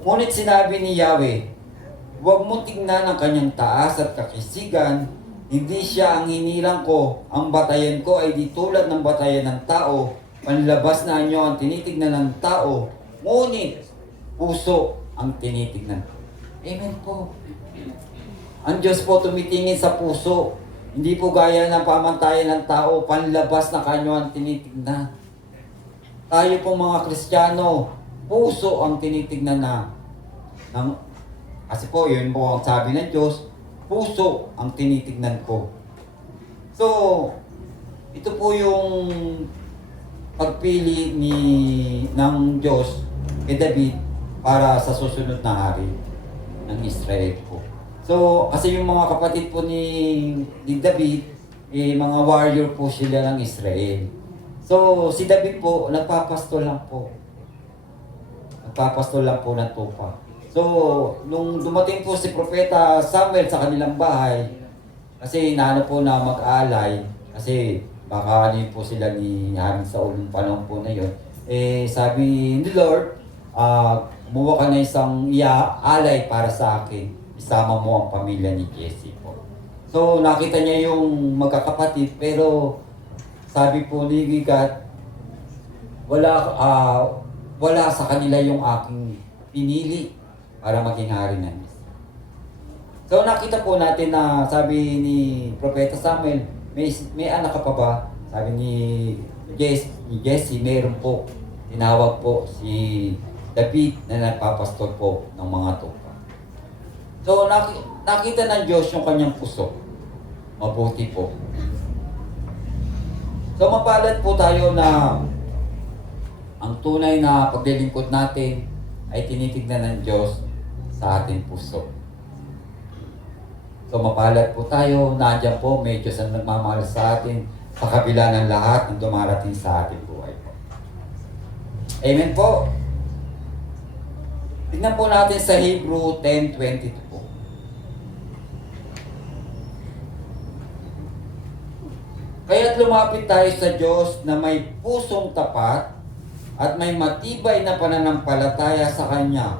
Ngunit sinabi ni Yahweh, huwag mo tingnan ang kanyang taas at kakisigan, hindi siya ang hinilang ko, ang batayan ko ay di tulad ng batayan ng tao, panlabas na anyo ang tinitignan ng tao, ngunit puso ang tinitignan. Amen po. Ang Diyos po tumitingin sa puso, hindi po gaya ng pamantayan ng tao, panlabas na kanyo ang tinitignan. Tayo po mga Kristiyano, puso ang tinitignan kasi po yun po ang sabi ng Diyos, puso ang tinitignan ko. So, ito po yung pagpili ng Diyos kay David para sa susunod na hari ng Israel po. So, kasi yung mga kapatid po ni David, mga warrior po sila ng Israel. So, si David po, nagpapastol lang po. Nagpapastol lang po ng tupa. So, nung dumating po si Propeta Samuel sa kanilang bahay, kasi inaano po na mag-alay, kasi baka ano po sila ni Haring Saul ng panahon po na yun. Sabi ni Lord, kumuha ka na isang alay para sa akin. Isama mo ang pamilya ni Jesse po. So, nakita niya yung magkakapatid, pero sabi po ni God, wala sa kanila yung aking pinili para maging hari ng Israel. So nakita po natin na sabi ni Propeta Samuel, may anak ka pa ba? Sabi ni Jesse, meron po. Tinawag po si David na nagpapastol po ng mga tupa. So nakita ng Diyos yung kanyang puso. Mabuti po. So mapalad po tayo na ang tunay na paglilingkod natin ay tinitignan ng Diyos sa ating puso. So mapalad po tayo, nandiyan po, may Diyos ang nagmamahal sa atin sa kabila ng lahat ng dumarating sa ating buhay po. Amen po. Tingnan po natin sa Hebrew 10:22 po. Kaya't lumapit tayo sa Diyos na may pusong tapat at may matibay na pananampalataya sa Kanya.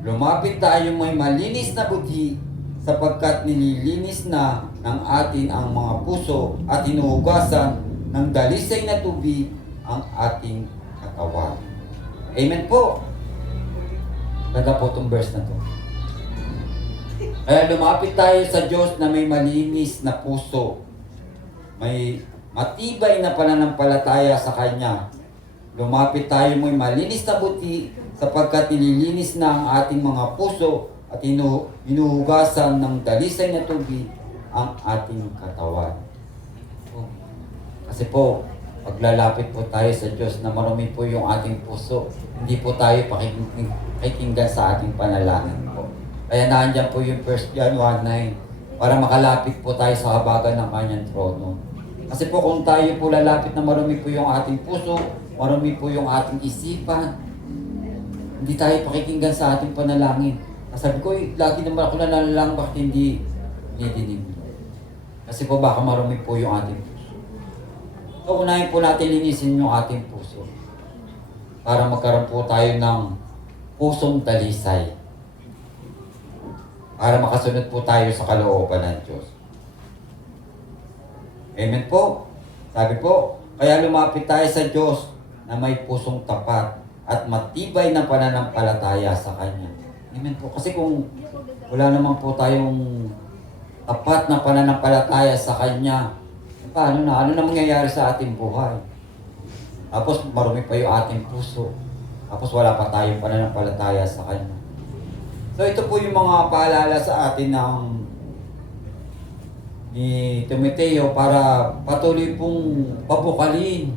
Lumapit tayo may malinis na buti sapagkat nililinis na ng atin ang mga puso at hinuhugasan ng dalisay na tubig ang ating katawan. Amen po. Ganda po itong verse na to. Kaya lumapit tayo sa Diyos na may malinis na puso, may matibay na pananampalataya sa Kanya. Lumapit tayo may malinis na buti sapagkat nililinis na ang ating mga puso at hinuhugasan ng dalisay na tubig ang ating katawan. Kasi po, paglalapit po tayo sa Diyos na marumi po yung ating puso, hindi po tayo pakikinggan sa ating panalangin po. Kaya nandiyan po yung 1 John 1:9 para makalapit po tayo sa habagan ng kanyang trono. Kasi po kung tayo po lalapit na marumi po yung ating puso, marumi po yung ating isipan, hindi tayo pakikinggan sa ating panalangin. Sabi ko, lagi naman ako nalalang, bakit hindi dinig? Kasi po baka marumi po yung ating puso. So unahin po natin linisin yung ating puso para magkaroon po tayo ng pusong dalisay. Para makasunod po tayo sa kalooban ng Diyos. Amen po. Sabi po, kaya lumapit tayo sa Diyos na may pusong tapat at matibay na pananampalataya sa Kanya. Amen po. Kasi kung wala naman po tayong tapat na pananampalataya sa Kanya, paano na? Ano na mangyayari sa ating buhay? Tapos marumi pa yung ating puso. Tapos wala pa tayong pananampalataya sa Kanya. So ito po yung mga paalala sa atin ni Timoteo para patuloy pong pabukalin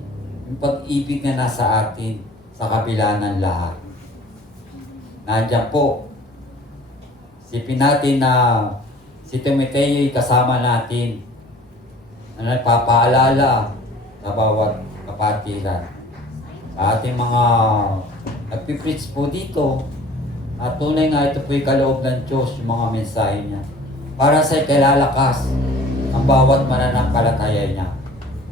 yung pag-ibig na nasa atin sa kabila ng lahat. Nandiyan po, isipin natin na si Timoteo ay kasama natin na nagpapaalala sa bawat kapatiran. Sa ating mga nagpipreach po dito, at tunay nga ito po yung kaloob ng Diyos, yung mga mensahe niya. Para sa ikalalakas ang bawat mananampalataya niya.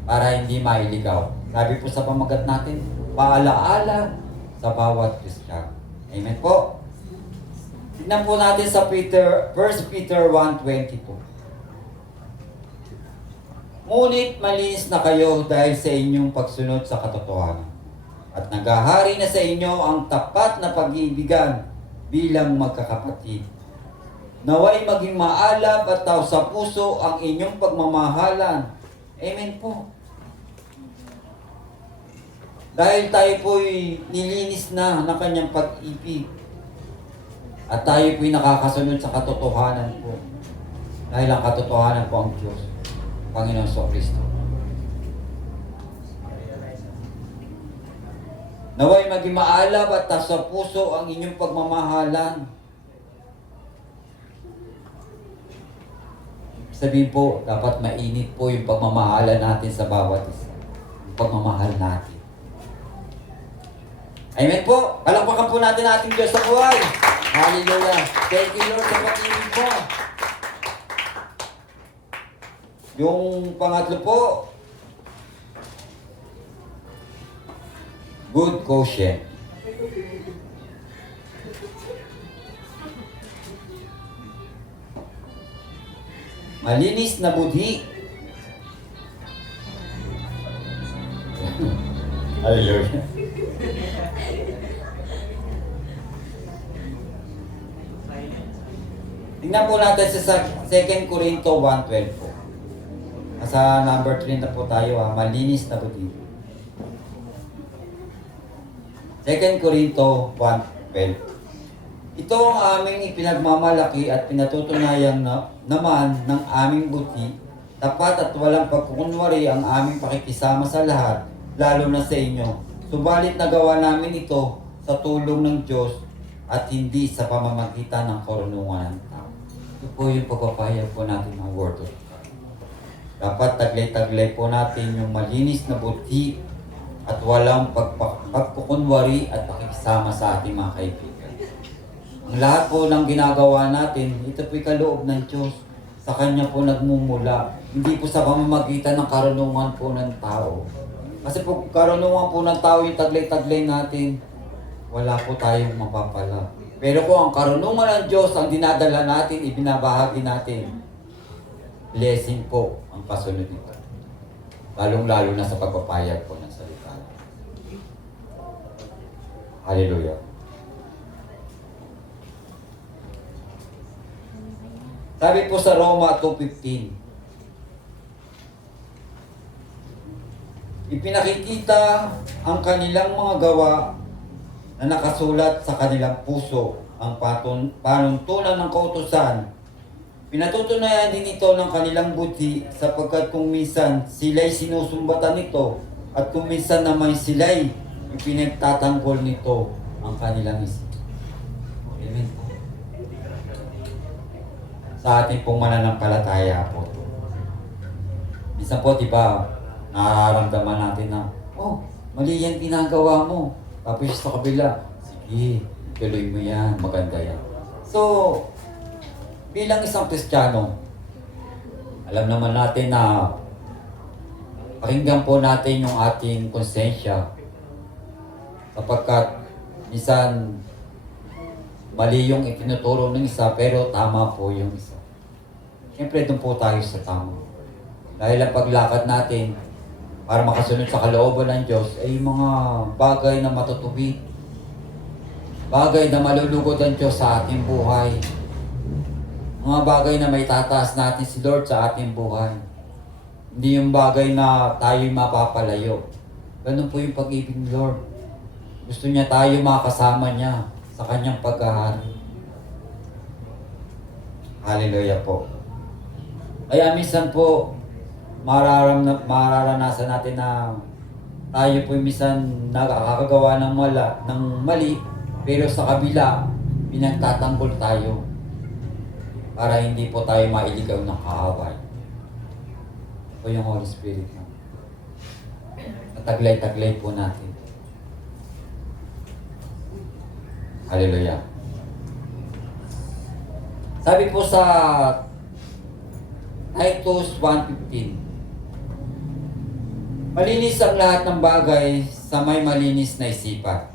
Para hindi mailigaw. Sabi po sa pamagat natin, paalaala sa bawat Kristiyano. Amen po. Tignan po natin sa 1 Peter 1:22. Ngunit malinis na kayo dahil sa inyong pagsunod sa katotohanan. At naghahari na sa inyo ang tapat na pag-iibigan bilang magkakapatid. Naway maging maalab at taw sa puso ang inyong pagmamahalan. Amen po. Dahil tayo po'y nilinis na ng kanyang pag-ibig. At tayo po'y nakakasunod sa katotohanan po. Dahil ang katotohanan po ang Diyos, Panginoon Kristo. Naway maging maalab at sa puso ang inyong pagmamahalan. Sabihin po, dapat mainit po yung pagmamahalan natin sa bawat isa. Yung pagmamahal natin. Amen po. Palakpakan po natin ating Diyos sa buhay. Hallelujah. Thank you Lord sa pag-ibig mo. Yung pangatlo po, good quotient. Malinis na budhi. Hallelujah. Tingnan po natin sa 2 Corinto 1:12 po. Nasa number 3 na po tayo ha. Malinis na budhi. 2 Corinto 1:12. Ito ang aming ipinagmamalaki at pinatutunayan naman ng aming buti, tapat at walang pagkukunwari ang aming pakikisama sa lahat, lalo na sa inyo. Subalit nagawa namin ito sa tulong ng Diyos at hindi sa pamamagitan ng karunungan ng tao. Ito po yung pagpapahayag po natin ng Word of God. Dapat taglay-taglay po natin yung malinis na buti at walang pagkukunwari at pakikisama sa ating mga kaibigan. Ang lahat po ng ginagawa natin, ito po'y kaloob ng Diyos. Sa Kanya po nagmumula. Hindi po sa pamamagitan ng karunungan po ng tao. Kasi po karunungan po ng tao yung taglay-taglay natin, wala po tayong mapapala. Pero kung ang karunungan ng Diyos ang dinadala natin, ibinabahagi natin, blessing po ang pasunod nito. Lalong-lalo na sa pagpapayag po ng salita. Hallelujah. Sabi po sa Roma 2:15, ipinakikita ang kanilang mga gawa na nakasulat sa kanilang puso, ang panuntunan ng kautusan. Pinatutunayan din ito ng kanilang buti sapagkat kung minsan sila'y sinusumbatan nito at kung minsan naman sila'y ipinagtatanggol nito ang kanilang isip. Amen po. Sa ating pong mananampalataya po. Minsan po, di ba, nararamdaman natin na, oh, mali yan ginagawa mo. Tapos sa kabila, sige, tuloy mo yan, maganda yan. So, bilang isang Kristiyano, alam naman natin na pakinggan po natin yung ating konsensya sapagkat minsan mali yung itinuturo ng isa pero tama po yung isa. Siyempre doon po tayo sa tama. Dahil ang paglakad natin para makasunod sa kalooban ng Diyos ay mga bagay na matutuwi. Bagay na malulugod ang Diyos sa ating buhay. Mga bagay na may tataas natin si Lord sa ating buhay. Hindi yung bagay na tayo'y mapapalayo. Ganun po yung pag-ibig ni Lord. Gusto niya tayo makasama niya sa kanyang pagkahari. Hallelujah po. Kaya minsan po, mararanasan natin na tayo po minsan nakakagawa ng mali, pero sa kabila, pinagtatanggol tayo para hindi po tayo mailigaw ng kaaway. Ito yung Holy Spirit na. Taglay-taglay po natin. Hallelujah. Sabi po sa Titus 1:15, malinis ang lahat ng bagay sa may malinis na isipan.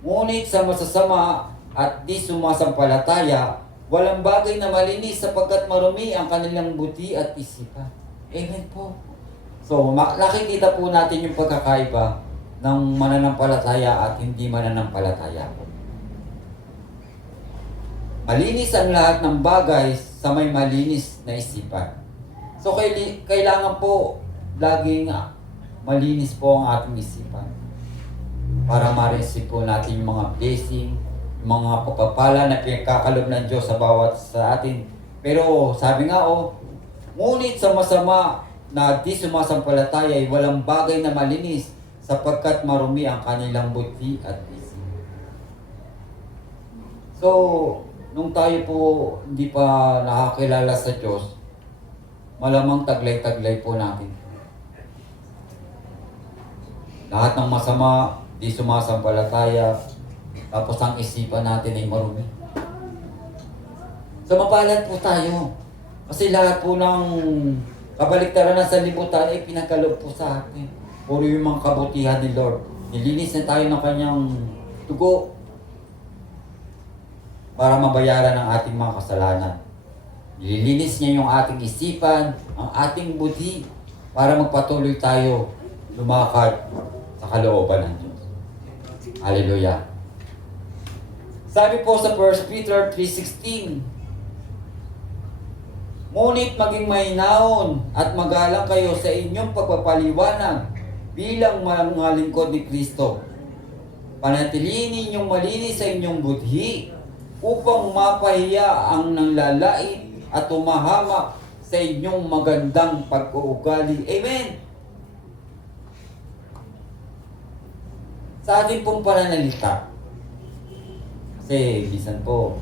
Ngunit sa masasama at di sumasampalataya, walang bagay na malinis sapagkat marumi ang kanilang buti at isipan. Amen po. So, nakikita po natin yung pagkakaiba ng mananampalataya at hindi mananampalataya po. Malinis ang lahat ng bagay sa may malinis na isipan. So, kailangan po laging malinis po ang ating isipan para ma-receive po natin yung mga blessing, yung mga pagpapala na pinagkakalob ng Diyos sa atin. Pero sabi nga ngunit sa masama na di sumasampalataya ay walang bagay na malinis sapagkat marumi ang kanilang buti at isip. So, nung tayo po hindi pa nakakilala sa Diyos, malamang taglay-taglay po natin. Lahat ng masama, di sumasampalataya, tapos ang isipan natin ay marumi. So mapalad po tayo. Kasi lahat po ng kabaliktaran na sa libutan ay pinagkaloob po sa atin. Puro yung mga kabutihan ni Lord. Nilinis na tayo ng kanyang dugo para mabayaran ang ating mga kasalanan. Nililinis niya yung ating isipan, ang ating buti, para magpatuloy tayo lumakad sa kalooban ng Diyos. Hallelujah. Sabi po sa 1 Peter 3:16, ngunit maging mahinahon at magalang kayo sa inyong pagpapaliwanag bilang mga lingkod ni Kristo. Panatilihin ninyong malinis sa inyong budhi upang mapahiya ang nanlalait at tumahamak sa inyong magandang pag-uugali. Amen! Sa ating pong pananalita, kasi minsan po,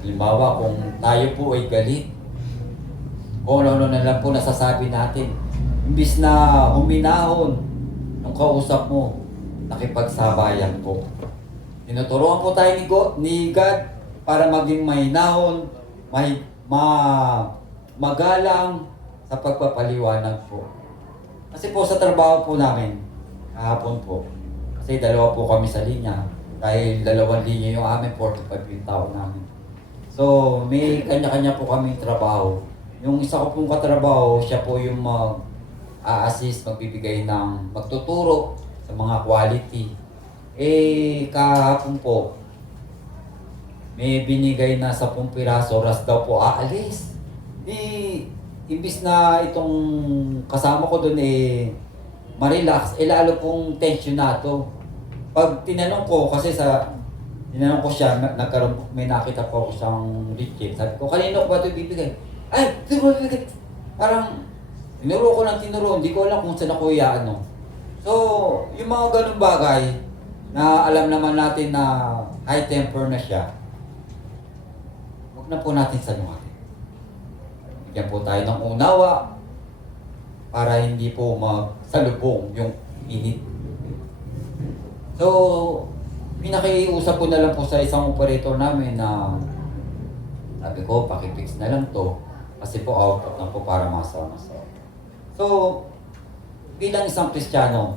halimbawa kung tayo po ay galit, kung ano na lang po nasasabi natin, imbis na huminahon ng kausap mo, nakipagsabayan po. Tinuturuan po tayo ni God para maging mahinahon, magalang sa pagpapaliwanag po. Kasi po sa trabaho po namin, kahapon po, kasi dalawa po kami sa linya, dahil 2 linya yung amin, 45 yung tao namin. So, may kanya-kanya po kami trabaho. Yung isa ko pong katrabaho, siya po yung mag-a-assist, magbibigay ng magtuturo sa mga quality. Kahapon po, may binigay na 10 piraso, oras daw po aalis. Imbis na itong kasama ko doon marelax, lalo pong tensyonado. Pag tinanong ko, kasi tinanong ko siya, may nakita po ako siyang receipt. Sabi ko, kanino ko ba ito ibibigay? Ay, parang tinuro ko ng tinuro, hindi ko alam kung saan ako iyaano. So, yung mga ganung bagay na alam naman natin na high temper na siya, huwag na po natin sanuhatin. Bigyan po tayo ng unawa para hindi po magsalubong yung init. So, pinakiusap ko na lang po sa isang operator namin na sabi ko, pakifix na lang to. Kasi po output na po para masama. So, bilang isang Kristiyano,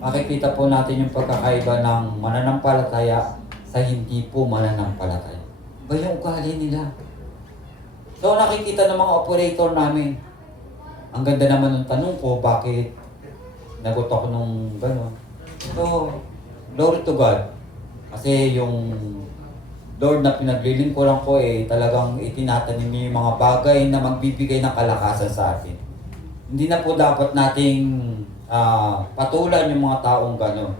makikita po natin yung pagkakaiba ng mananampalataya sa hindi po mananampalataya. Ba yung ugali nila? So, nakikita ng mga operator namin. Ang ganda naman ng tanong ko, bakit nagot ako nung gano'n. So, glory to God. Kasi yung Lord na pinaglilingkuran ko talagang itinatanim niyo yung mga bagay na magbibigay ng kalakasan sa atin. Hindi na po dapat nating patulan yung mga taong gano'n.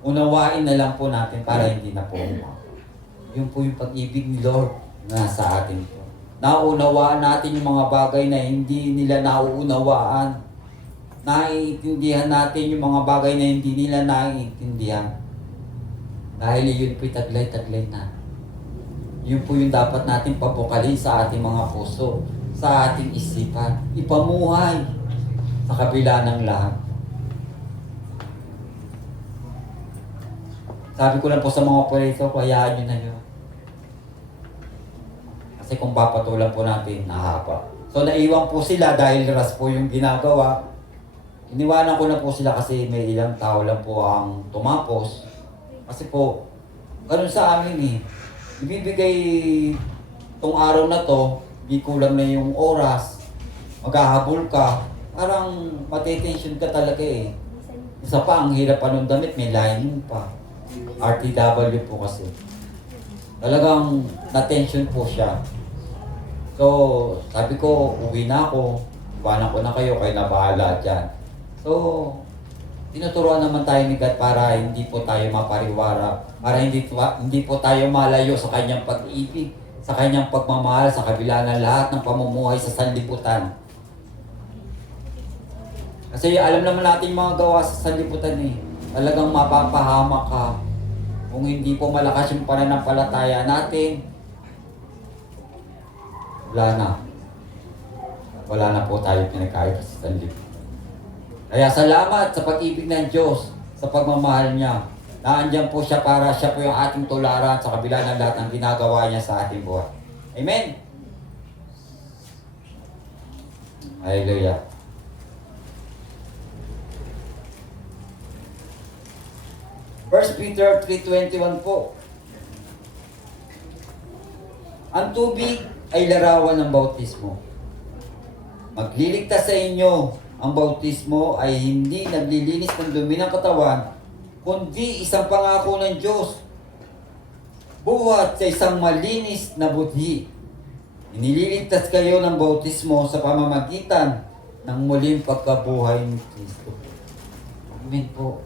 Unawain na lang po natin para hindi na po yun po yung pag-ibig ni Lord na nasa atin po. Nauunawaan natin yung mga bagay na hindi nila nauunawaan. Naiintindihan natin yung mga bagay na hindi nila naiintindihan. Dahil yun po'y taglay-taglay na. Yun po yung dapat natin pabukalin sa ating mga puso, sa ating isipan. Ipamuhay sa kabila ng lahat. Sabi ko lang po sa mga operator, hayaan nyo na yun. Kasi kung papatulan po natin, nahaba. So naiwan po sila dahil ras po yung ginagawa. Iniwanan ko na po sila kasi may ilang tao lang po ang tumapos. Kasi po, ganun sa amin ibibigay tong araw na to, di kulang na yung oras, maghahabol ka, parang matitension ka talaga Isa pa, ang hirap pa nung damit, may lining pa. RTW po kasi. Talagang na-tension po siya. So, sabi ko, uwi na ako, iwanan ko na kayo na bahala dyan. So, tinuturuan naman tayo ni God para hindi po tayo mapariwara, para hindi po tayo malayo sa kanyang pag-ibig, sa kanyang pagmamahal, sa kabila ng lahat ng pamumuhay sa sanlibutan. Kasi alam naman natin yung mga gawa sa sanlibutan eh. Talagang mapapahamak ka. Kung hindi po malakas yung pananampalataya natin, wala na. Wala na po tayo pinagkait sa sanlibutan. Kaya salamat sa pag-ibig ng Diyos, sa pagmamahal niya. Naandyan po siya para siya po yung ating tularan sa kabila ng lahat ng ginagawa niya sa ating buhay. Amen? Hallelujah. First Peter 3:21 po. Ang tubig ay larawan ng bautismo. Magliligtas sa inyo, ang bautismo ay hindi naglilinis ng dumi ng katawan, kundi isang pangako ng Diyos. Buhat sa isang malinis na budhi. Inililigtas kayo ng bautismo sa pamamagitan ng muling pagkabuhay ni Kristo. Amen po.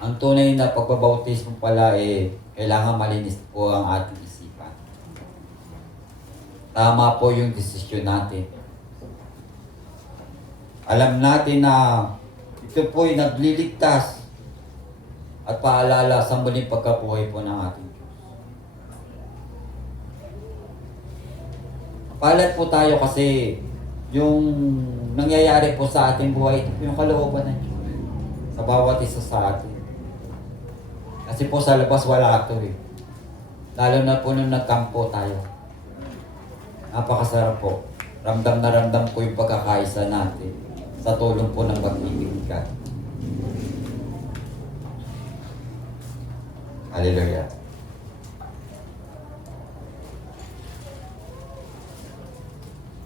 Ang tunay na pagbabautismo pala kailangan malinis po ang ating isipan. Tama po yung desisyon natin. Alam natin na ito po'y nagliligtas at paalala sa muling pagkabuhay po ng ating Diyos. Palad po tayo kasi yung nangyayari po sa ating buhay, ito po yung kalooban ng Diyos sa bawat isa sa atin. Kasi po sa labas wala ito eh. Lalo na po nung nagkampo tayo. Napakasarap po. Ramdam na ramdam ko yung pagkakaisa natin sa tulong po ng pag-ibig ka. Hallelujah.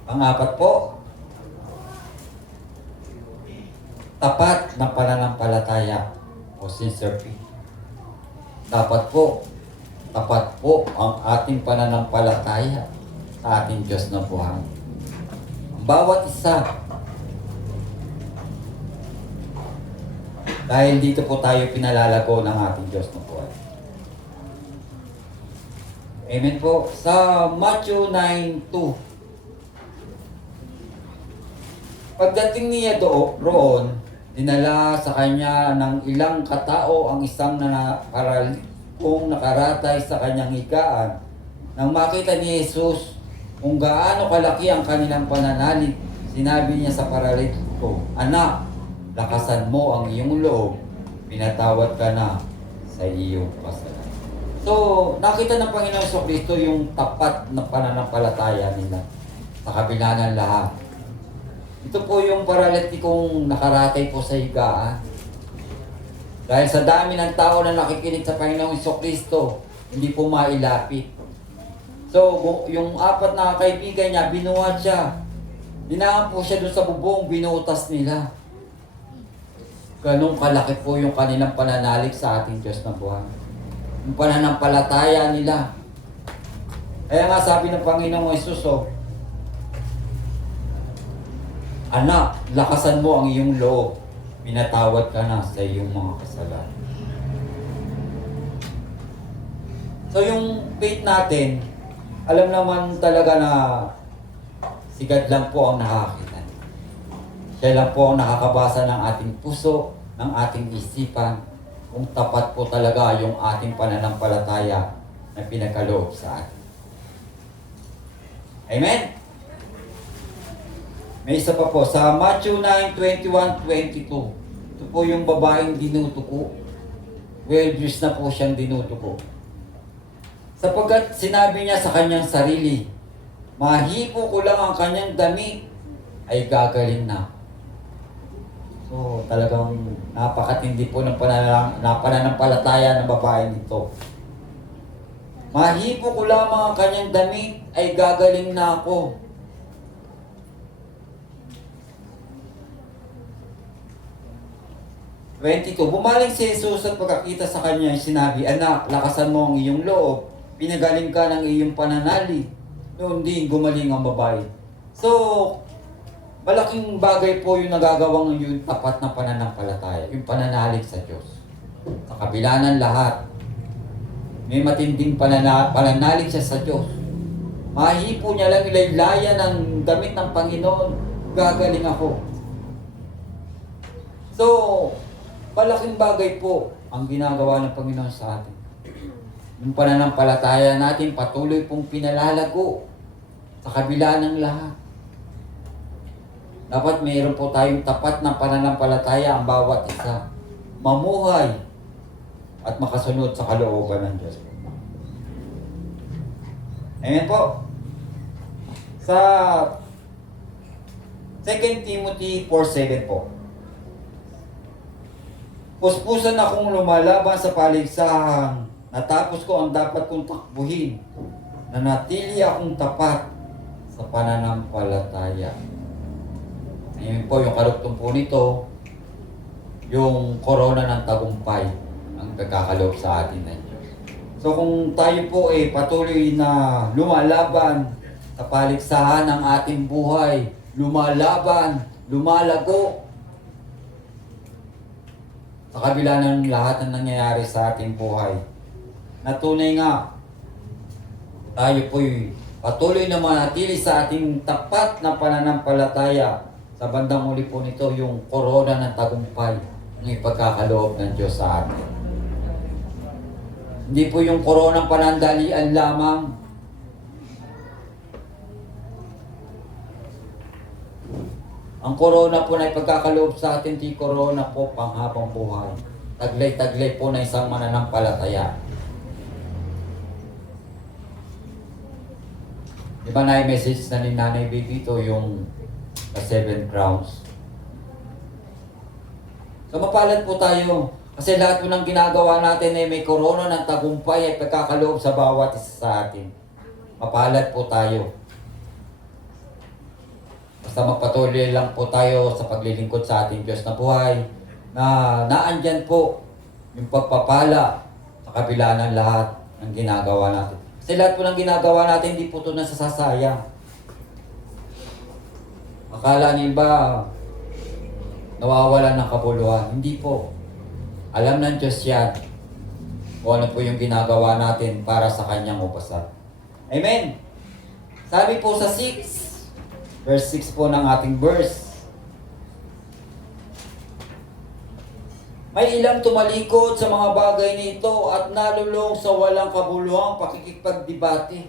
Pang-apat po, tapat na pananampalataya o sincere faith. Tapat po ang ating pananampalataya sa ating Diyos na buhay. Ang bawat isa, dahil dito po tayo pinalalago ng ating Diyos na buhay. Amen po. Sa Matthew 9:2, pagdating niya roon, dinala sa kanya ng ilang katao ang isang paralitong nakaratay sa kanyang higaan. Nang makita ni Jesus kung gaano kalaki ang kanilang pananalig, sinabi niya sa paralitiko, "Anak, lakasan mo ang iyong loob, pinatawad ka na sa iyong kasalanan." So, nakita ng Panginoon sa Kristo yung tapat na pananampalataya nila sa kabila ng lahat. Ito po yung paralitikong nakaratay po sa higaan. Dahil sa dami ng tao na nakikinig sa Panginoong Kristo, hindi po mailapit. So, yung apat na kaibigan niya, binuhat siya. Dinahan po siya doon sa bubong, binutas nila. Ganun kalaki po yung kanilang pananalig sa ating Diyos na buhay. Yung pananampalataya nila. Kaya nga sabi ng Panginoong Jesus, "Anak, lakasan mo ang iyong loob. Pinatawad ka na sa iyong mga kasalanan." So yung faith natin, alam naman talaga na si God lang po ang nakakita. Siya lang po ang nakakabasa ng ating puso, ng ating isipan, kung tapat po talaga yung ating pananampalataya na pinagkaloob sa atin. Amen? May isa pa po, sa Matthew 9:21-22. Ito po yung babaeng dinutuko. 12 years na po siyang dinutuko. Sapagkat sinabi niya sa kanyang sarili, "Mahipo ko lang ang kanyang damit, ay gagaling na." So talagang napakatindi po ng pananampalataya ng babae nito. "Mahipo ko lamang ang kanyang damit, ay gagaling na ako." Bumaling si Jesus at pagkakita sa kanya ay sinabi, "Anak, lakasan mo ang iyong loob. Pinagaling ka ng iyong pananalig." Noon din gumaling ang babae. So, malaking bagay po yung nagagawang yung tapat na pananampalataya, yung pananalig sa Diyos. Sa kabila ng lahat, may matinding pananalig siya sa Diyos. Mahipo niya lang ilaylaya ng damit ng Panginoon. gagaling ako. So, malaking bagay po ang ginagawa ng Panginoon sa atin. Yung pananampalataya natin patuloy pong pinalalago sa kabila ng lahat. Dapat mayroon po tayong tapat na pananampalataya ang bawat isa. Mamuhay at makasunod sa kalooban ng Diyos. Amen po. Sa 2 Timothy 4:7 po. Puspusan akong lumalaban sa paligsahan, natapos ko ang dapat kong takbuhin, nanatili akong tapat sa pananampalataya. Ayan po yung karugtong po nito, yung korona ng tagumpay ang pagkakaloob sa atin ng Diyos. So kung tayo po patuloy na lumalaban sa paligsahan ng ating buhay, lumalaban, lumalago, sa kabila ng lahat ng nangyayari sa ating buhay, na tunay nga, tayo po'y patuloy na manatili sa ating tapat na pananampalataya. Sa bandang huli po nito, yung korona ng tagumpay ng ipagkakaloob ng Diyos sa atin. Hindi po yung koronang panandalian lamang. Ang korona po na ipagkakaloob sa atin, di korona po panghabang buhay. Taglay-taglay po na isang mananampalataya. Di ba na-message na ni Nanay Baby ito yung the 7 crowns? So mapalad po tayo. Kasi lahat po ng ginagawa natin ay may korona ng tagumpay ay pagkakaloob sa bawat isa sa atin. Mapalad po tayo. Basta magpatuloy lang po tayo sa paglilingkod sa ating Diyos na buhay, na naandyan po yung pagpapala sa kabila ng lahat ng ginagawa natin. Kasi lahat po ng ginagawa natin, hindi po ito nasasasayang. Akala niyo ba nawawalan ng kabuluhan? Hindi po. Alam ng Diyos yan kung ano po yung ginagawa natin para sa Kanyang upasa. Amen! Sabi po sa 6, verse 6 po ng ating verse, may ilang tumalikod sa mga bagay nito at nalulong sa walang kabuluhang pakikipagdebate.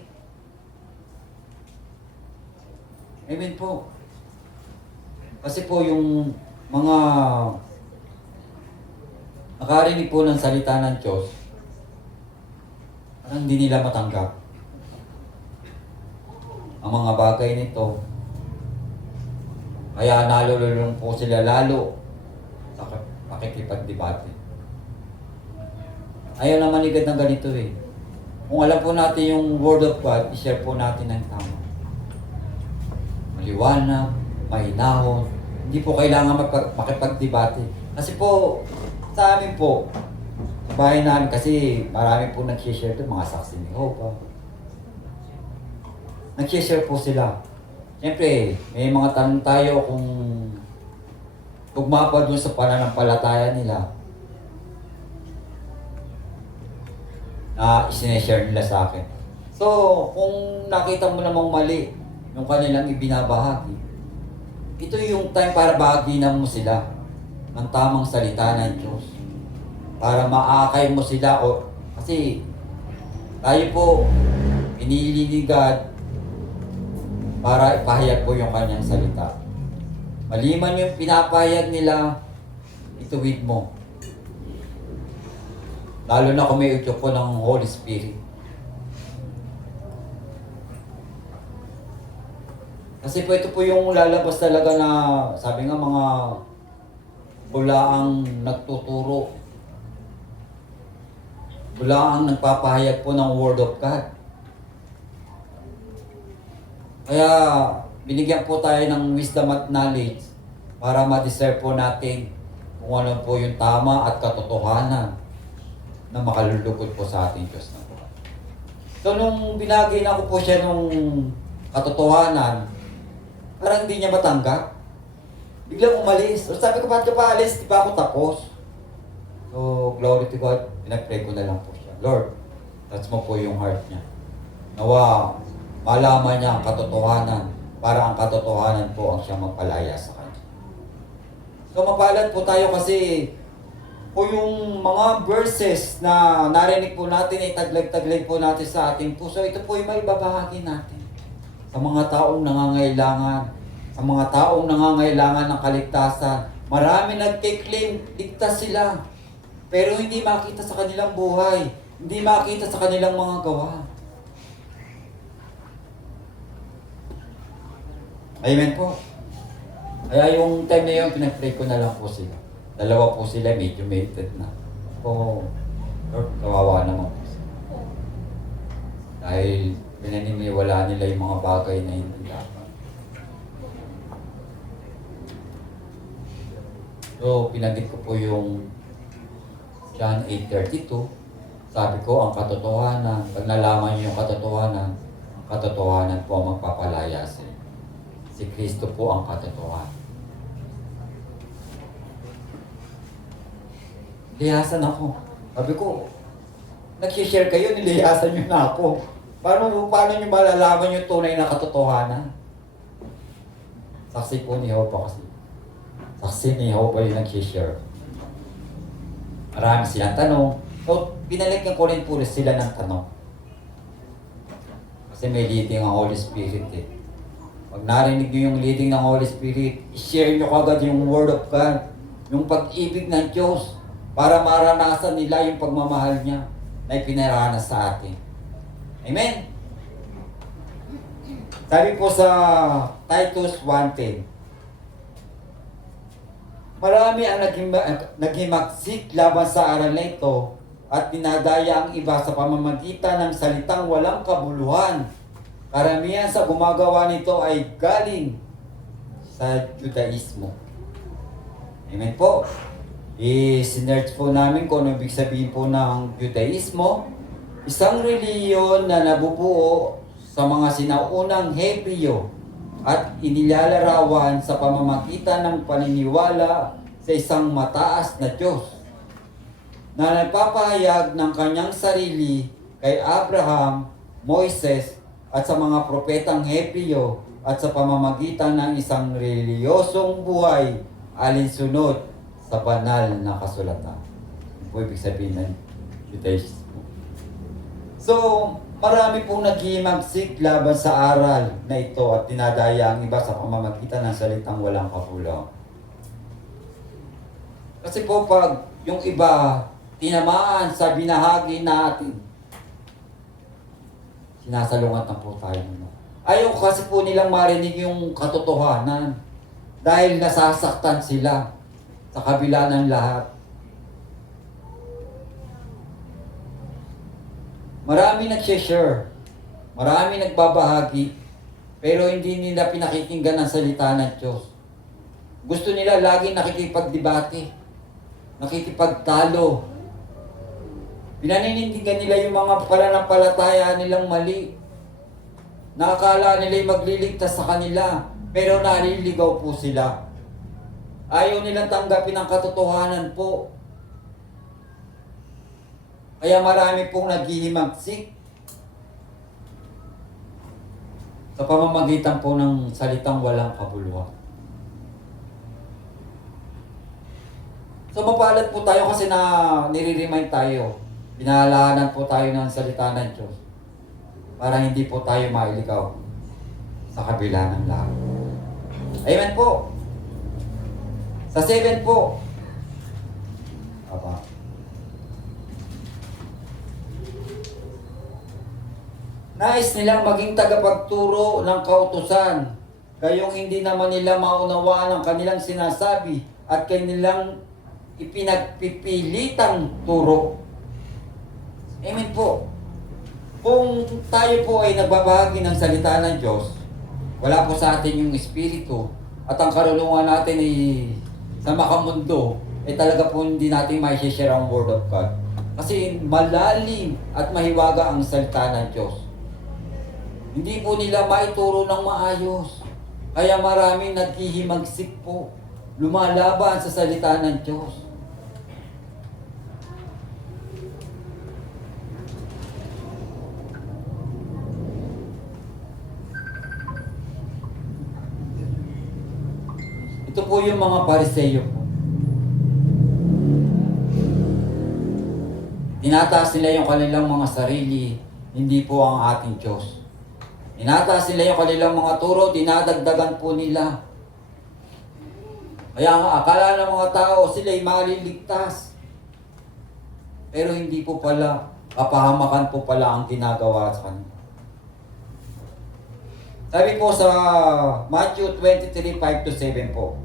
Amen po. Kasi po yung mga nakarinig po ng salita ng Diyos, parang hindi nila matanggap ang mga bagay nito. Kaya nalululong po sila lalo sa pakikipagdebate. Ayaw naman igad ng ganito eh. Kung alam po natin yung Word of God, i-share po natin ng tama. Maliwanag, mahinahon. Hindi po kailangan makipagdebate. Kasi po, sa amin po, sa bahay namin, kasi marami po nag-share doon, mga saksi ni Jehovah. Nag-share po sila. Siyempre, may mga tanong tayo kung tugma pa doon sa pananampalataya nila na isineshare nila sa akin. So, kung nakita mo namang mali yung kanilang ibinabahagi, ito yung time para bahaginan mo sila ng tamang salita ng Diyos. Para maakay mo sila kasi tayo po pinili ni God para ipahayag po yung kanyang salita. Maliman yung pinapahayag nila, ituwid mo. Lalo na kung may udyok po ng Holy Spirit. Kasi po ito po yung lalabas talaga na, sabi nga mga bulaang nagtuturo. Bulaang nagpapahayag po ng Word of God. Kaya binigyan po tayo ng wisdom at knowledge para ma-discern po natin kung ano po yung tama at katotohanan na makalulugod po sa ating Diyos na buhay. So nung binagi na ko po siya nung katotohanan, parang hindi niya matanggap. Biglang umalis. So sabi ko, ba't ka pa alis? Di ba ako tapos? So glory to God, pinag-pray ko na lang po siya. Lord, touch mo po yung heart niya. Nawa, malaman niya ang katotohanan para ang katotohanan po ang siyang magpalaya sa kanya. So mapalad po tayo kasi po yung mga verses na narinig po natin ay taglag-taglag po natin sa ating puso. Ito po yung may babahagi natin sa mga taong nangangailangan, sa mga taong nangangailangan ng kaligtasan. Marami nagkiklaim, ligtas sila. Pero hindi makita sa kanilang buhay, hindi makita sa kanilang mga gawa. Amen po. Kaya yung time na yun, pinag-pray ko na lang po sila. Dalawa po sila, medyo meditate na. Po, Lord, kawawa naman po sila. Dahil pinaniniwala nila yung mga bagay na hindi dapat. So, pinanggit ko po yung John 8:32. Sabi ko, ang katotohanan, pag nalaman niyo yung katotohanan, ang katotohanan po ang magpapalaya sa inyo. Si Kristo po ang katotohanan. Lihasan ako. Sabi ko, nag-share kayo, nilihasan nyo na ako. Paano nyo malalaman yung tunay na katotohanan? Saksi po ni Jehovah kasi. Saksi ni Jehovah yung nag-share. Marami silang tanong. So, binalikan ko rin po sila ng tanong. Kasi may leading ang Holy Spirit eh. Pag narinig nyo yung leading ng Holy Spirit, i-share nyo kagad yung Word of God. Yung pag-ibig ng Diyos. Para maranasan nila yung pagmamahal niya na ipinaranas sa atin. Amen? Sabi po sa Titus 1:10, marami ang naghimagsik laban sa aral na ito at dinadaya ang iba sa pamamagitan ng salitang walang kabuluhan. Karamihan sa gumagawa nito ay galing sa Judaismo. Amen po. I-sinerch po namin kung ano ibig sabihin po ng Judaismo. Isang reliyon na nabubuo sa mga sinaunang Hebreo at inilalarawan sa pamamagitan ng paniniwala sa isang mataas na Diyos na nagpapahayag ng kanyang sarili kay Abraham, Moises at sa mga propetang Hebreo at sa pamamagitan ng isang reliyosong buhay alinsunod sa banal na kasulatan. Ito po ibig sabihin ng Judaismo. So, marami pong naghimagsik laban sa aral na ito at dinadaya ang iba sa pamamagitan ng salitang walang kapulang. Kasi po pag yung iba tinamaan sa binahagi natin, sinasalungat na po tayo. Ayaw kasi po nilang marinig yung katotohanan dahil nasasaktan sila sa kabila ng lahat. Marami nag-share, marami nagbabahagi, pero hindi nila pinakikinggan ang salita ng Diyos. Gusto nila laging nakikipagdebate, nakikipagtalo. Pinaninindigan nila yung mga pananampalataya nilang mali. Nakakala nila yung magliligtas sa kanila, pero naliligaw po sila. Ayaw nilang tanggapin ang katotohanan po. Kaya marami pong naghihimagsik sa pamamagitan po ng salitang walang kabuluhan. So mapalad po tayo kasi na nire-remind tayo. Pinaalalahanan po tayo ng salita ng Diyos para hindi po tayo mailigaw sa kabila ng lahat. Amen po. Sa 7 po. Aba. Nais nilang maging tagapagturo ng kautusan, gayong hindi naman nila maunawaan ang kanilang sinasabi at kanilang ipinagpipilitang turo. Amen po. Kung tayo po ay nagbabahagi ng salita ng Diyos, wala po sa atin yung Espiritu at ang karunungan natin ay sa makamundo, talaga po hindi natin mai-share ang Word of God. Kasi malalim at mahiwaga ang salita ng Diyos. Hindi po nila maituro ng maayos. Kaya maraming naghihimagsik po, lumalaban sa salita ng Diyos. Ito po yung mga Pariseyo po. Tinataas nila yung kanilang mga sarili, hindi po ang ating Diyos. Tinataas nila yung kanilang mga turo, dinadagdagan po nila. Kaya nga, akala ng mga tao, sila'y maliligtas. Pero hindi po pala, kapahamakan po pala ang ginagawa sa kanila. Sabi po sa Matthew 23, 5-7 po.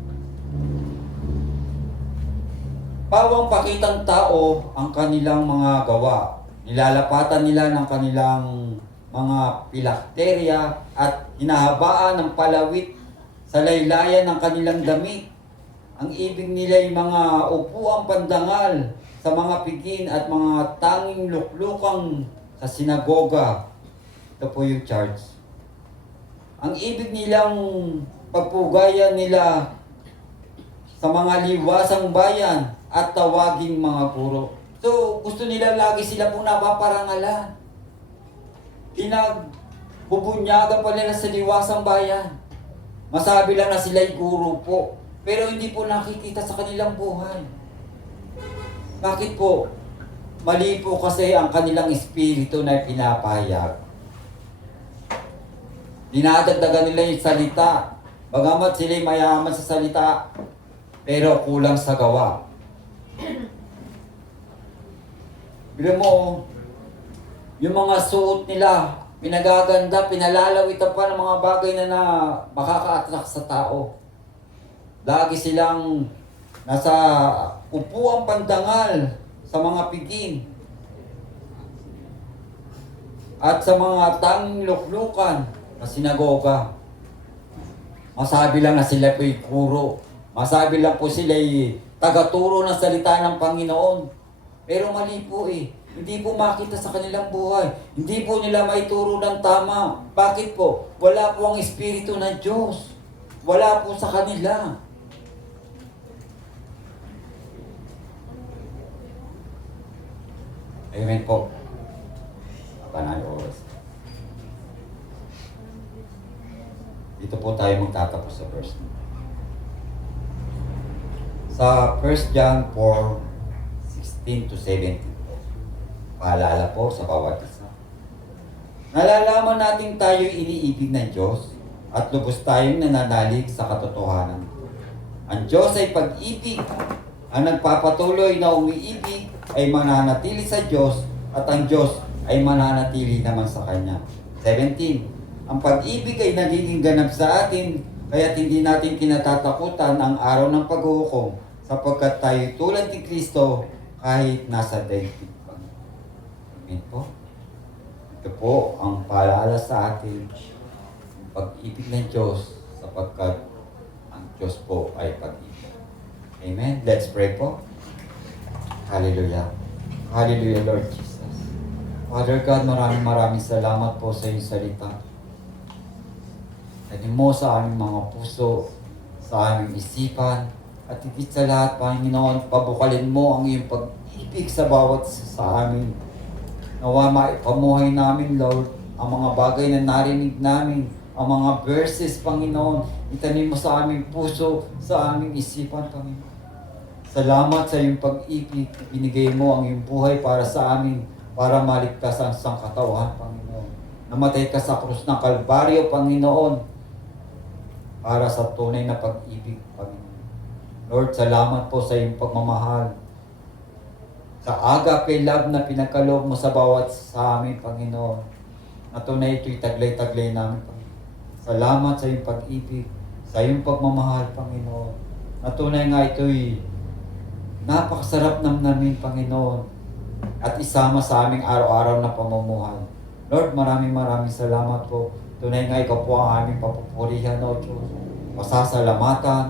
Pawang pakitang tao ang kanilang mga gawa. Nilalapatan nila ng kanilang mga pilakterya at hinahabaan ng palawit sa laylayan ng kanilang damit. Ang ibig nila ay mga upuang pandangal sa mga pigin at mga tanging luklukang sa sinagoga. Ito po yung charge. Ang ibig nilang pagpugayan nila sa mga liwasang bayan at tawaging mga puro. So, gusto nila lagi sila pong napaparangalan. Pinagbubunyagan pa nila sa liwasang bayan. Masabi lang na sila'y guro po. Pero hindi po nakikita sa kanilang buhay. Bakit po? Mali po kasi ang kanilang espiritu na pinapahayag. Dinadagdagan nila yung salita. Bagamat sila'y mayaman sa salita, pero kulang sa gawa. Bila mo, yung mga suot nila, pinagaganda, pinalalawitan pa ng mga bagay na makaka-attract sa tao. Lagi silang nasa upuang pandangal sa mga piging at sa mga tanging luklukan na sinagoga. Masabi lang na sila po'y guro. Masabi lang po sila'y tagaturo ng salita ng Panginoon. Pero mali po eh. Hindi po makita sa kanilang buhay. Hindi po nila maituro ng tama. Bakit po? Wala po ang Espiritu ng Diyos. Wala po sa kanila. Amen po. Banal oras. Dito po tayo magtatapos sa verse. Sa 1 John 4:16-17 po. Paalala po sa bawat isa. Nalalaman natin tayo iniibig ng Diyos at lubos tayong nananalig sa katotohanan. Ang Diyos ay pag-ibig. Ang nagpapatuloy na umiibig ay mananatili sa Diyos at ang Diyos ay mananatili naman sa Kanya. 17. Ang pag-ibig ay nagiging ganap sa atin kaya't hindi natin kinatatakutan ang araw ng paghuhukom sapagkat tayo tulad ni Kristo kahit nasa daigdig pa. Amen po. Ito po ang paalala sa atin ang pag-ibig ng Diyos sapagkat ang Diyos po ay pag-ibig. Amen. Let's pray po. Hallelujah. Hallelujah, Lord Jesus. Father God, maraming salamat po sa iyong salita. Dali mo sa aming mga puso, sa aming isipan, at higit sa lahat, Panginoon, pabukalin mo ang iyong pag-ibig sa bawat sa amin. Nawa maipamuhay namin, Lord, ang mga bagay na narinig namin, ang mga verses, Panginoon, itanim mo sa aming puso, sa aming isipan, Panginoon. Salamat sa iyong pag-ibig, binigay mo ang iyong buhay para sa amin, para maligtas ang sangkatauhan, Panginoon. Namatay ka sa krus ng Kalbaryo, Panginoon, para sa tunay na pag-ibig, Panginoon. Lord, salamat po sa iyong pagmamahal. Sa agape love na pinagkaloob mo sa bawat sa amin, Panginoon. Na tunay ito'y taglay-taglay namin, Panginoon. Salamat sa iyong pag-ibig, sa iyong pagmamahal, Panginoon. Na tunay nga ito'y napakasarap namin, Panginoon. At isama sa aming araw-araw na pamumuhay. Lord, maraming salamat po. Tunay nga ikaw po ang aming papupurihan, O Diyos. Masasalamatan,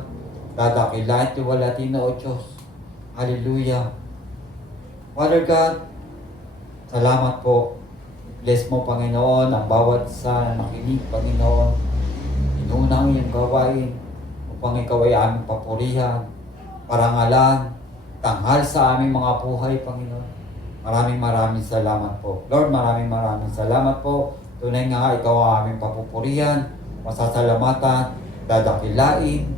dadakilahin, tiwalatin, O Diyos. Hallelujah. Father God, salamat po. Bless mo, Panginoon, ang bawat isa na nakinig, Panginoon. Inunang iyong gawain upang ikaw ay aming papurihan, parangalan, tanghal sa aming mga buhay, Panginoon. Maraming salamat po. Lord, maraming salamat po. Tunay nga ikaw ang aming papupurihan, masasalamatan, dadakilain,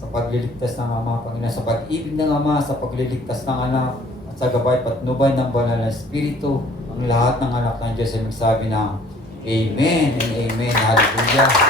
sa pagliligtas ng Ama, Panginoon, sa pag-ibig ng Ama, sa pagliligtas ng anak, at sa gabay patnubay ng banal na Espiritu, ang lahat ng anak ng Diyos ay magsabi ng Amen and Amen. Hallelujah.